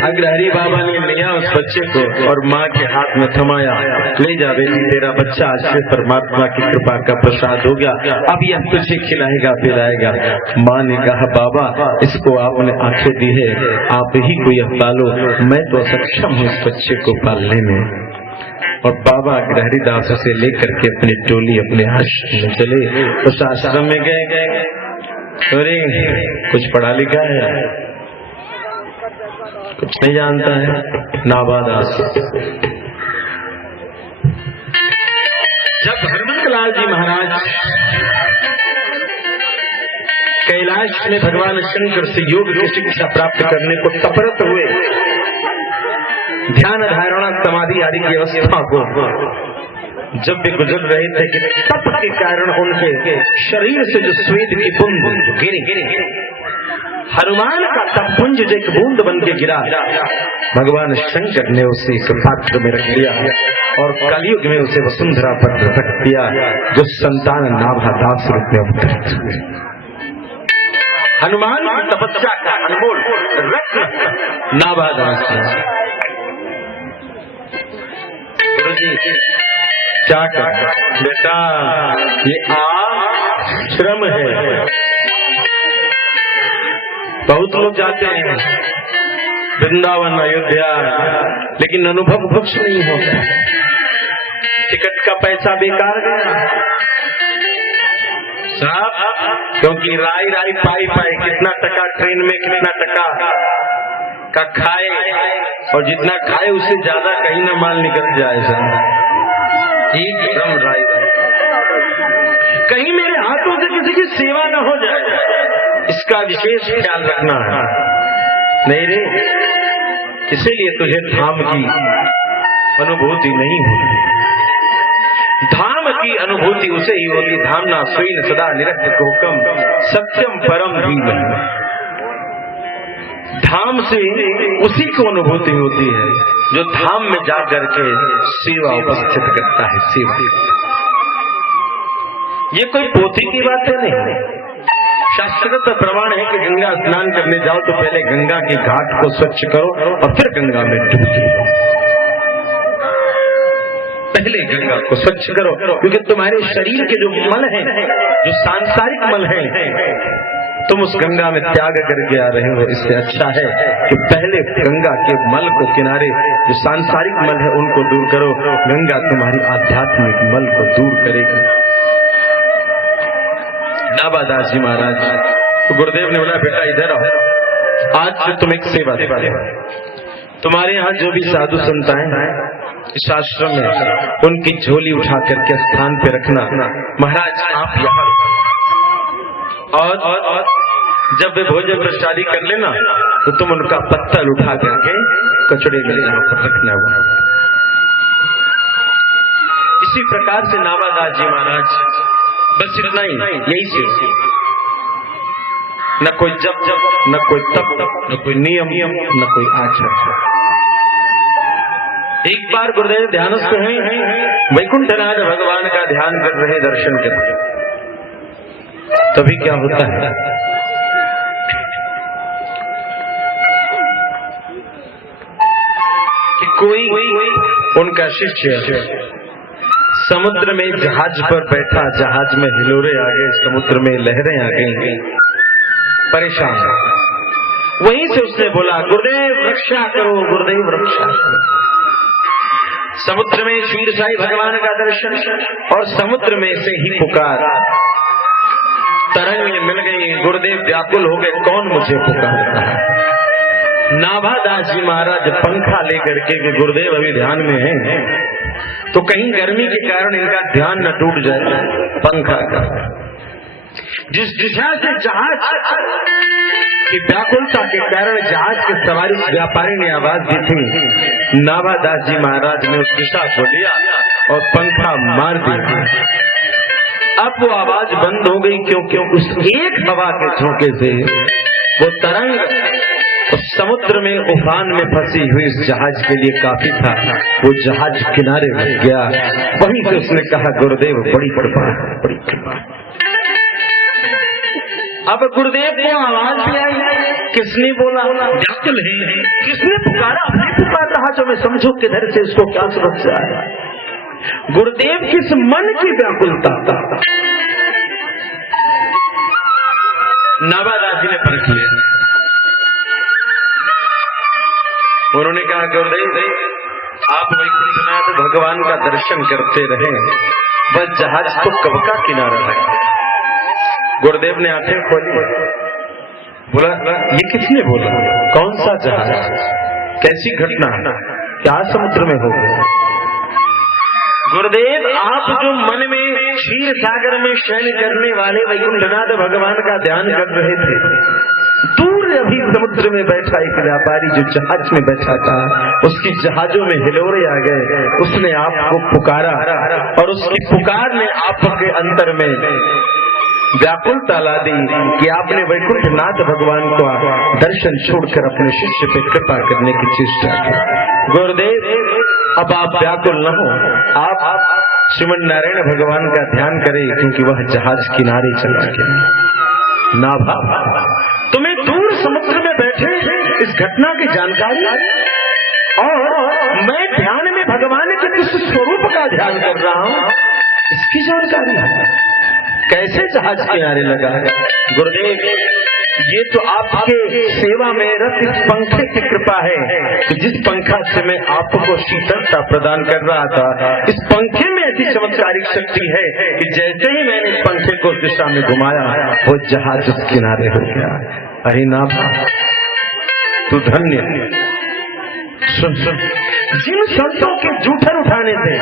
अग्रहरी बाबा ने लिया उस बच्चे को और माँ के हाथ में थमाया, ले जा बेटी, तेरा बच्चा आज से परमात्मा की कृपा का प्रसाद हो गया, अब यह तुझे खिलाएगा पिलाएगा। माँ ने कहा बाबा इसको आपने आंखें दी है, आप ही को यह पालो, मैं तो असक्षम हूँ इस बच्चे को पालने में। और बाबा अग्रहरी दास से लेकर के अपनी टोली अपने आश्रम में चले। उस आश्रम में गए, अरे कुछ पढ़ा लिखा है, कुछ नहीं जानता है, नाबादास। जब हनुमंतलाल जी महाराज कैलाश में भगवान शंकर से योग की शिक्षा प्राप्त करने को तत्पर हुए, ध्यान धारणा समाधि आदि की अवस्था को जब भी गुजर रहे थे कि तप के कारण उनके शरीर से जो स्वेद की बूंद गिरी, हनुमान का तपपुंज जो एक बूंद बन के गिरा, भगवान शंकर ने उसे एक पात्र में रख लिया और कलयुग में उसे वसुंधरा पर रख दिया, जो संतान नाभादास रूप में अवतरित हुए। हनुमान की तपस्या का अनमोल रत्न नाभादास। गुरुजी क्या कर बेटा, ये आश्रम है। बहुत लोग जाते हैं वृंदावन अयोध्या, लेकिन अनुभव कुछ नहीं होता, टिकट का पैसा बेकार गया साहब, क्योंकि राई पाई कितना टका ट्रेन में, कितना टका का खाए और जितना खाए उससे ज्यादा कहीं ना माल निकल जाए साहब, एकदम राई कहीं मेरे हाथों से किसी की सेवा न हो जाए, इसका विशेष ख्याल रखना है। नहीं रे, इसीलिए तुझे धाम की अनुभूति नहीं होती। धाम की अनुभूति उसे ही होती, धाम ना सुइन सदा निरक्त कोकम सत्यम परम धीमहि। धाम से उसी को अनुभूति होती है जो धाम में जाकर के सेवा उपस्थित करता है। सेवा ये कोई पोथी की बात है नहीं, शास्त्रगत प्रमाण है कि गंगा स्नान करने जाओ तो पहले गंगा के घाट को स्वच्छ करो और फिर गंगा में डूबो। पहले गंगा को स्वच्छ करो, क्योंकि तुम्हारे शरीर के जो मल हैं, जो सांसारिक मल हैं, तुम उस गंगा में त्याग करके आ रहे हो। इससे अच्छा है कि पहले गंगा के मल को किनारे, जो सांसारिक मल है उनको दूर करो, गंगा तुम्हारी आध्यात्मिक मल को दूर करेगी। नाभादास जी महाराज तो गुरुदेव ने बोला बेटा इधर आओ, आज से तुम एक सेवा दे, तुम्हारे यहाँ जो भी साधु संत आए इस आश्रम में उनकी झोली उठा करके स्थान पे रखना। महाराज आप यहाँ और जब वे भोजन प्रसादी कर लेना तो तुम उनका पत्तल उठा करके कचड़े में यहाँ पर रखना हुआ। इसी प्रकार से नाभादास जी महाराज बस इतना ही, यही से न कोई जप न कोई तप न कोई नियम न कोई आचरण। एक बार गुरुदेव ध्यानस्थ हैं, वैकुंठनाथ भगवान का ध्यान कर रहे, दर्शन कर रहे, तभी क्या होता है कि कोई उनका शिष्य समुद्र में जहाज पर बैठा, जहाज में हिलोरे आ गए, समुद्र में लहरें आ गई, परेशान। वहीं से उसने बोला गुरुदेव रक्षा करो, गुरुदेव रक्षा करो। समुद्र में क्षीर साई भगवान का दर्शन और समुद्र में से ही पुकार, तरंग मिल गई, गुरुदेव व्याकुल हो गए, कौन मुझे पुकार रहा है। नाभादास जी महाराज पंखा लेकर के गुरुदेव अभी ध्यान में हैं, तो कहीं गर्मी के कारण इनका ध्यान न टूट जाए, पंखा का जिस दिशा से जहाज की व्याकुलता के कारण जहाज के सवारी व्यापारी ने आवाज दी थी, नाभादास जी महाराज ने उस दिशा को लिया और पंखा मार दिया। अब वो आवाज बंद हो गई, क्योंकि उस एक हवा के झोंके से वो तरंग उस समुद्र में उफान में फंसी हुई इस जहाज के लिए काफी था। वो जहाज किनारे लग गया। वहीं से उसने कहा गुरुदेव बड़ी कृपा, बड़ी कृपा। अब गुरुदेव को आवाज भी आई, किसने बोला, व्याकुल है, किसने पुकारा, अपने पुकार रहा, जो मैं समझू किधर से इसको क्या समस्या है। गुरुदेव किस मन की व्याकुलता था, नाभादास जी ने परख लिया। उन्होंने कहा गुरुदेव आप वैकुंठनाथ भगवान का दर्शन करते रहे, बस जहाज तो कब का किनारा है। गुरुदेव ने आंखें खोली, बोला ये किसने बोला, कौन सा जहाज, कैसी घटना, क्या समुद्र में हो गया। गुरुदेव आप जो मन में क्षीर सागर में शयन करने वाले वैकुंठनाथ भगवान का ध्यान कर रहे थे, दूर अभी समुद्र में बैठा एक व्यापारी जो जहाज में बैठा था, उसकी जहाजों में हिलोरे आ गए, उसने आपको पुकारा और उसकी पुकार ने आपके अंतर में व्याकुलता ला दी कि आपने वैकुंठनाथ भगवान को दर्शन छोड़कर अपने शिष्य पे कृपा करने की चेष्टा की। गुरुदेव अब आप व्याकुल न हो, आप श्रीमन नारायण भगवान का ध्यान करें, क्योंकि वह जहाज किनारे चला गया। नाभा तुम्हें दूर समुद्र में बैठे इस घटना की जानकारी और मैं ध्यान में भगवान के किस स्वरूप का ध्यान कर रहा हूँ इसकी जानकारी है। कैसे जहाज किनारे लगा है। गुरुदेव ये तो आपके सेवा में रत इस पंखे की कृपा है कि जिस पंखा से मैं आपको शीतलता प्रदान कर रहा था, इस पंखे में ऐसी चमत्कारिक शक्ति है कि जैसे ही मैंने इस पंखे को दिशा में घुमाया वो जहाज उस किनारे हो गया। अरे नाभा तू धन्य। सुन सुन, जिन संतों के जूठन उठाने से,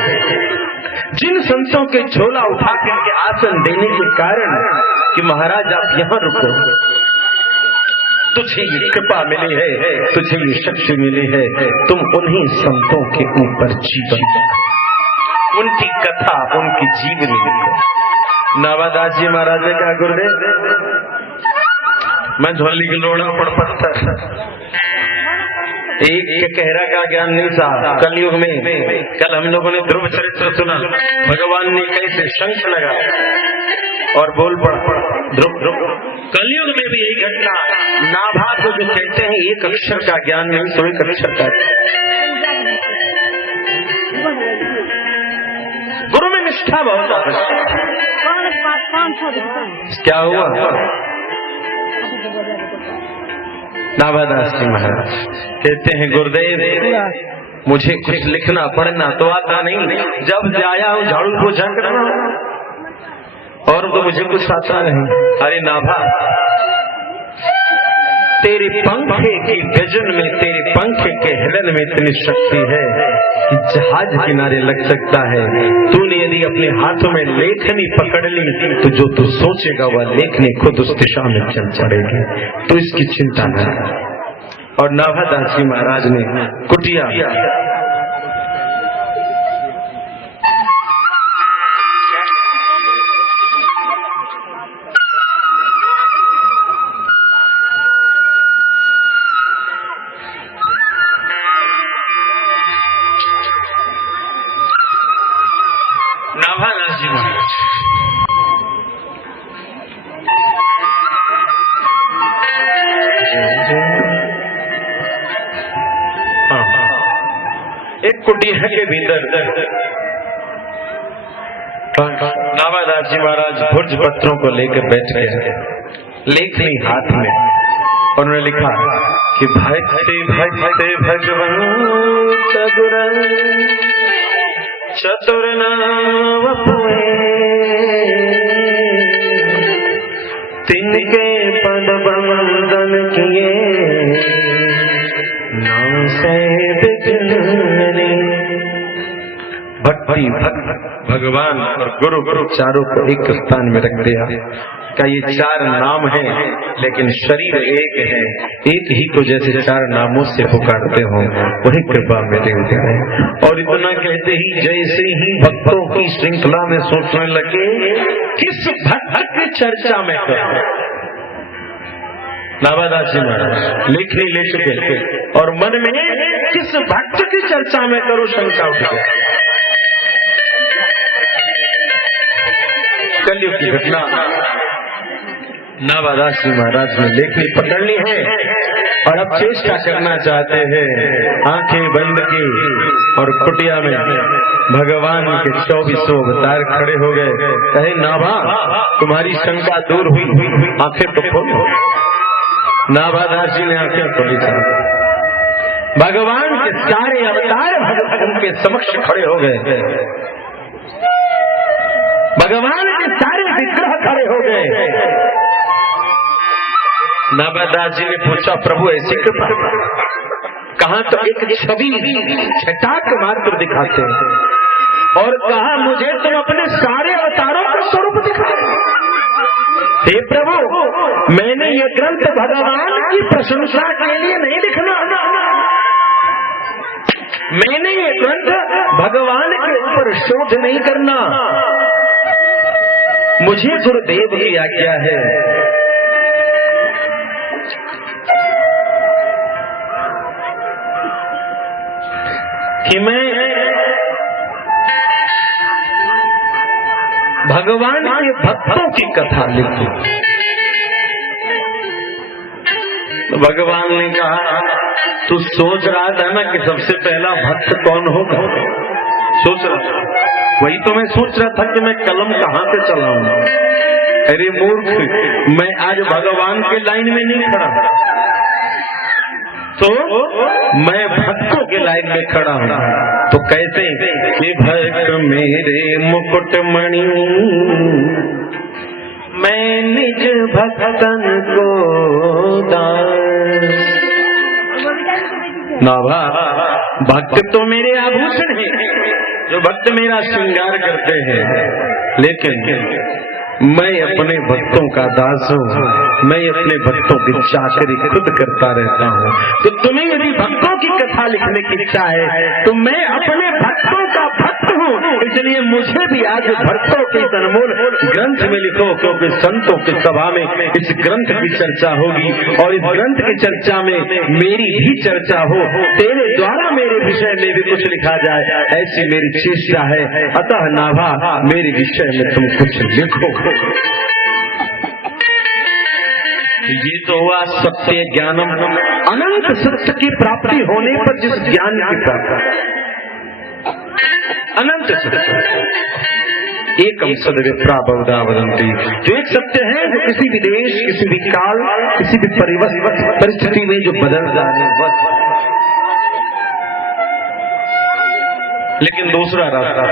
जिन संतों के झोला उठा करके आसन देने के कारण कि महाराज आप यहाँ रुको, तुझे ये कृपा मिली है, तुझे ये शक्ति मिली है, तुम उन्हीं संतों के ऊपर जीवन, उनकी कथा, उनकी जीवनी लिखो। नाभादास जी महाराज ने कहा गुरुदेव मैं झोली की लोड़ा पड़ पत्थर, एक कहरा का ज्ञान नहीं था। कलयुग में कल हम लोगों ने ध्रुव चरित्र सुना, भगवान ने कैसे शंख लगा और बोल पड़ा ध्रुव ध्रुव। कलयुग में भी यही घटना, नाभा को जो कहते हैं एक अक्षर का ज्ञान नहीं तो एक अक्षर का, गुरु में निष्ठा बहुत आवश्यक। क्या हुआ? नाभादास जी महाराज कहते हैं गुरुदेव मुझे कुछ लिखना पढ़ना तो आता नहीं, जब से आया हूँ झाड़ू पोछा करना और तो मुझे कुछ आता नहीं। अरे नाभा तेरे पंखे की गजन में, तेरे पंखे के हिलन में इतनी शक्ति है कि जहाज किनारे लग सकता है। तूने यदि अपने हाथों में लेखनी पकड़ ली तो जो तू सोचेगा वह लेखनी खुद उस दिशा में चल पड़ेगी। तो इसकी चिंता न कर। और नाभादास जी महाराज ने कुटिया नाभादास जी महाराज एक कुटिया के भीतर नाभादास जी महाराज भुर्ज पत्रों को लेकर बैठ गए, लेखनी हाथ में, और उन्होंने लिखा कि भक्ति भक्ति भगवान चतुर चतुर नाम तिनके पद बंदन किए नाम से बिगड़े। भक्ति भक्त भगवान और गुरु गुरु चारों को एक स्थान में रख दिया। का ये चार नाम हैं लेकिन शरीर एक है, एक ही को जैसे चार नामों से पुकारते हो वही कृपा मेरे है। और इतना कहते ही जैसे ही भक्तों की श्रृंखला में सोचने लगे किस भक्त की चर्चा में करें। नाभादास जी महाराज लेखनी ले चुके और मन में किस भक्त की चर्चा में करो शंका उठ गई। कलयुग की घटना, नाभादास जी महाराज ने लेखनी पकड़नी है और अब चेष्टा करना चाहते हैं। आंखें बंद की और कुटिया में भगवान के 24 अवतार खड़े हो गए। कहे नाभा तुम्हारी शंका दूर हुई, आंखें तो खोलो। नाभादास जी ने आंखें खोली। भगवान के सारे अवतार उनके समक्ष खड़े हो गए। भगवान के सारे विग्रह खड़े हो गए। नाभादास जी ने पूछा प्रभु ऐसी कृपा कहा? तो एक छवि छटाक मात्र दिखाते हैं और कहा मुझे तुम अपने सारे अवतारों का स्वरूप दिखाओ। हे प्रभु मैंने ये ग्रंथ भगवान की प्रशंसा के लिए नहीं लिखना, मैंने ये ग्रंथ भगवान के ऊपर शोध नहीं करना, मुझे गुरुदेव की आज्ञा है। कि मैं भगवान के भक्तों की कथा लिखूं। तो भगवान ने कहा तू सोच रहा था ना कि सबसे पहला भक्त कौन होगा? सोच रहा था, वही तो मैं सोच रहा था कि मैं कलम कहां से चलाऊं। अरे मूर्ख, मैं आज भगवान के लाइन में नहीं खड़ा, तो मैं भक्तों के लाइन में खड़ा हूं। तो कैसे कि भक्त मेरे मुकुटमणि मैं निज भक्तन को दास। नाभा भक्त तो मेरे आभूषण हैं, जो भक्त मेरा श्रृंगार करते हैं, लेकिन मैं अपने भक्तों का दास हूँ, मैं अपने भक्तों की चाकरी खुद करता रहता हूँ। तो तुम्हें यदि भक्तों की कथा लिखने की इच्छा है तो मैं अपने भक्तों का भक्त हूँ, इसलिए मुझे भी आज भक्तों के अनमोल ग्रंथ में लिखो, क्योंकि संतों की सभा में इस ग्रंथ की चर्चा होगी और इस ग्रंथ की चर्चा में मेरी भी चर्चा हो, तेरे द्वारा मेरे विषय में भी कुछ लिखा जाए, ऐसी मेरी चेष्टा है। अतः नाभा मेरे विषय में तुम कुछ लिखो। ये तो हुआ सत्य ज्ञानम, अनंत सत्य की प्राप्ति होने पर जिस ज्ञान की प्राप्ति, अनंत सत्य एकम सद्विप्रा बहुधा वदन्ति, जो एक सत्य है जो किसी भी देश, किसी भी काल, किसी भी परिस्थिति में जो बदल जाने बस। लेकिन दूसरा रास्ता,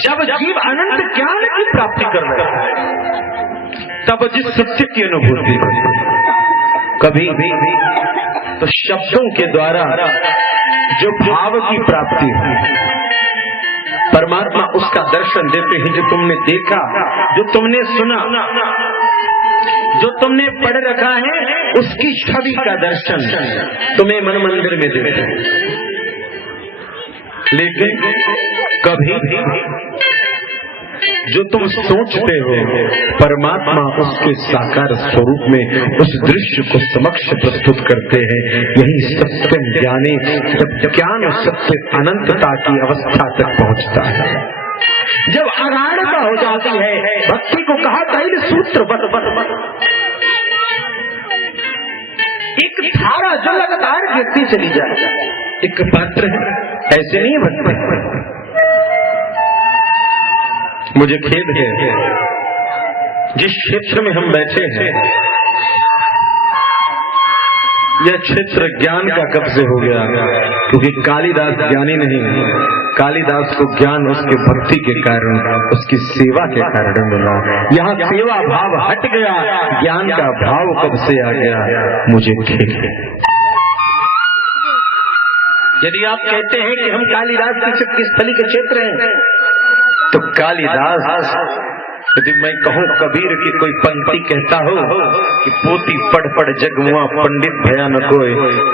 जब जीव अनंत ज्ञान की प्राप्ति कर रहा है तब जिस सत्य की अनुभूति कभी तो शब्दों के द्वारा जो भाव की प्राप्ति है, परमात्मा उसका दर्शन देते हैं। जो तुमने देखा, जो तुमने सुना, जो तुमने पढ़ रखा है, उसकी छवि का दर्शन तुम्हें मन मंदिर में देते हैं। लेकिन कभी जो तुम सोचते हो, परमात्मा उसके साकार स्वरूप में उस दृश्य को समक्ष प्रस्तुत करते हैं। यही सत्यम ज्ञाने, जब ज्ञान सत्य अनंतता की अवस्था तक पहुंचता है, जब अगाढ़ता हो जाती है, भक्ति को कहा तैल सूत्र बत एक धारा जो लगातार गिरती चली जाए, एक पात्र ऐसे नहीं भक्ति। मुझे खेद है, जिस क्षेत्र में हम बैठे हैं, यह क्षेत्र ज्ञान का कब्जे हो गया, क्योंकि कालिदास ज्ञानी नहीं है। कालिदास को ज्ञान उसके भक्ति के कारण, उसकी सेवा के कारण मिला। यहाँ सेवा भाव हट गया, ज्ञान का भाव कब से आ गया, मुझे खेद है। यदि आप कहते हैं कि हम कालिदास की शक्ति स्थली के क्षेत्र हैं, तो कालिदास, यदि मैं कहूँ कबीर की कोई पंक्ति कहता हो कि पोती पढ़ पढ़ जगमुआ पंडित भयानक होए,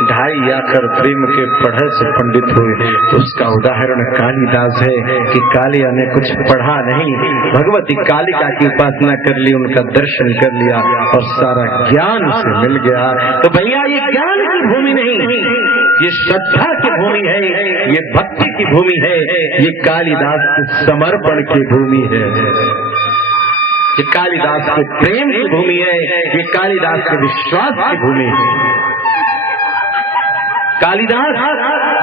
ढाई आकर प्रेम के पढ़े से पंडित हुए, तो उसका उदाहरण कालिदास है कि कालिया ने कुछ पढ़ा नहीं, भगवती कालिका की उपासना कर ली, उनका दर्शन कर लिया और सारा ज्ञान से मिल गया। तो भैया ये ज्ञान की भूमि नहीं, ये श्रद्धा की भूमि है, ये भक्ति की भूमि है, ये कालिदास के समर्पण की भूमि है, ये कालिदास के प्रेम की भूमि है, ये कालिदास के विश्वास की भूमि है। कालिदास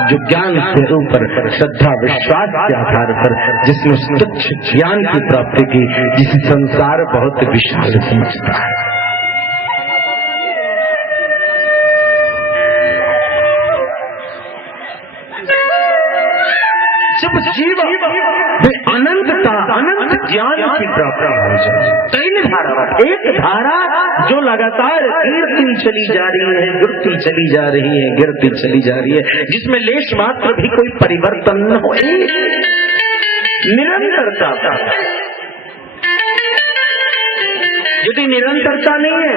जो ज्ञान के ऊपर श्रद्धा विश्वास के आधार पर जिसने तुच्छ ज्ञान की प्राप्ति की, जिसे संसार बहुत विशाल समझता है। जब जीव अनंतता, अनंत ज्ञान की प्राप्ति हो जाए, तीन धारा, एक धारा जो लगातार गिरती चली जा रही है, गिरती चली जा रही है, गिरती चली जा रही है, जिसमें लेश मात्र भी कोई परिवर्तन न हो, निरंतरता। यदि निरंतरता नहीं है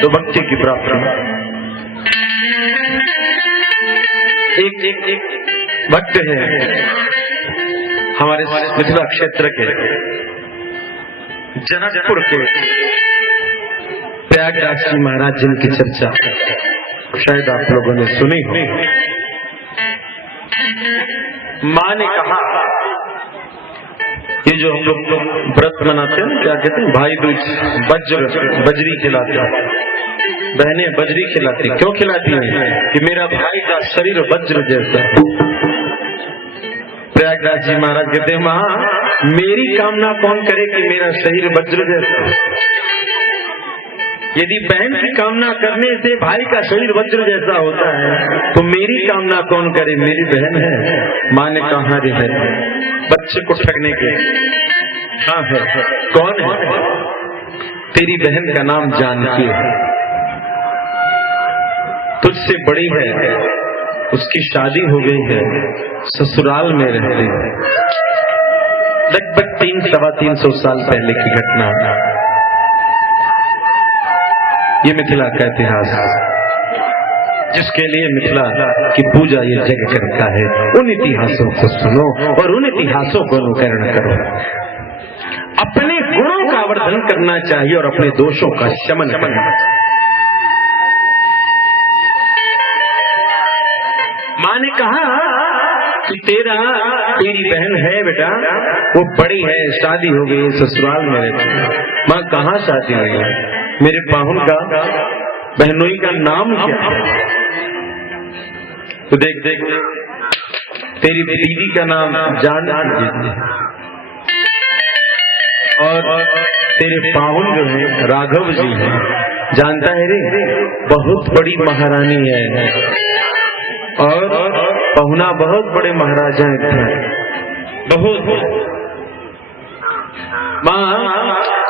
तो भक्ति की प्राप्ति। एक भक्त है हमारे मिथिला क्षेत्र के, जनकपुर के प्रयागराज जी महाराज जिनकी चर्चा शायद आप लोगों ने सुनी हो। माँ ने कहा, ये जो हम लोग व्रत मनाते हैं, क्या कहते हैं, भाई दूज, बजरी खिलाते हैं, बहनें बजरी खिलाती, क्यों खिलाती हैं? कि मेरा भाई का शरीर वज्र जैसा। प्रयागराज जी महाराज कहते हैं, माँ मेरी कामना कौन करे कि मेरा शरीर वज्र जैसा। यदि बहन की कामना करने से भाई का शरीर वज्र जैसा होता है, तो मेरी कामना कौन करे, मेरी बहन है। माँ ने कहा, रे है बच्चे को ठगने के। हाँ है, कौन है? तेरी बहन का नाम जानकी है, तुझसे बड़ी है, उसकी शादी हो गई है, ससुराल में रहती है। लगभग 300-325 साल पहले की घटना। ये मिथिला का इतिहास, जिसके लिए मिथिला की पूजा ये जग करता है। उन इतिहासों को सुनो और उन इतिहासों को अनुकरण करो। अपने गुणों का वर्धन करना चाहिए और अपने दोषों का शमन करना चाहिए। माँ ने कहा कि तेरी बहन है बेटा, वो बड़ी है, शादी हो गई, ससुराल में रहती है। माँ कहाँ शादी हुई है? मेरे पाहुन का, बहनोई का नाम क्या है? तो देख तेरी दीदी का नाम जानकी और तेरे पाहुन जो है राघव जी है। जानता है रे, बहुत बड़ी महारानी है और पहुना बहुत बड़े महाराजा हैं, बहुत। माँ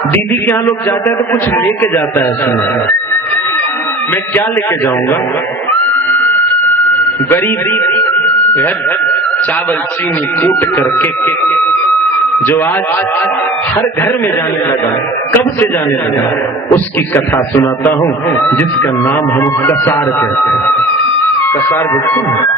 दीदी के यहाँ लोग जाता है तो कुछ लेके जाता है उसमें। मैं क्या लेके जाऊंगा? गरीब घर चावल चीनी कूट करके जो आज हर घर में जाने लगा, कब से जाने लगा, उसकी कथा सुनाता हूँ, जिसका नाम हम कसार कहते हैं। कसार बोलते हैं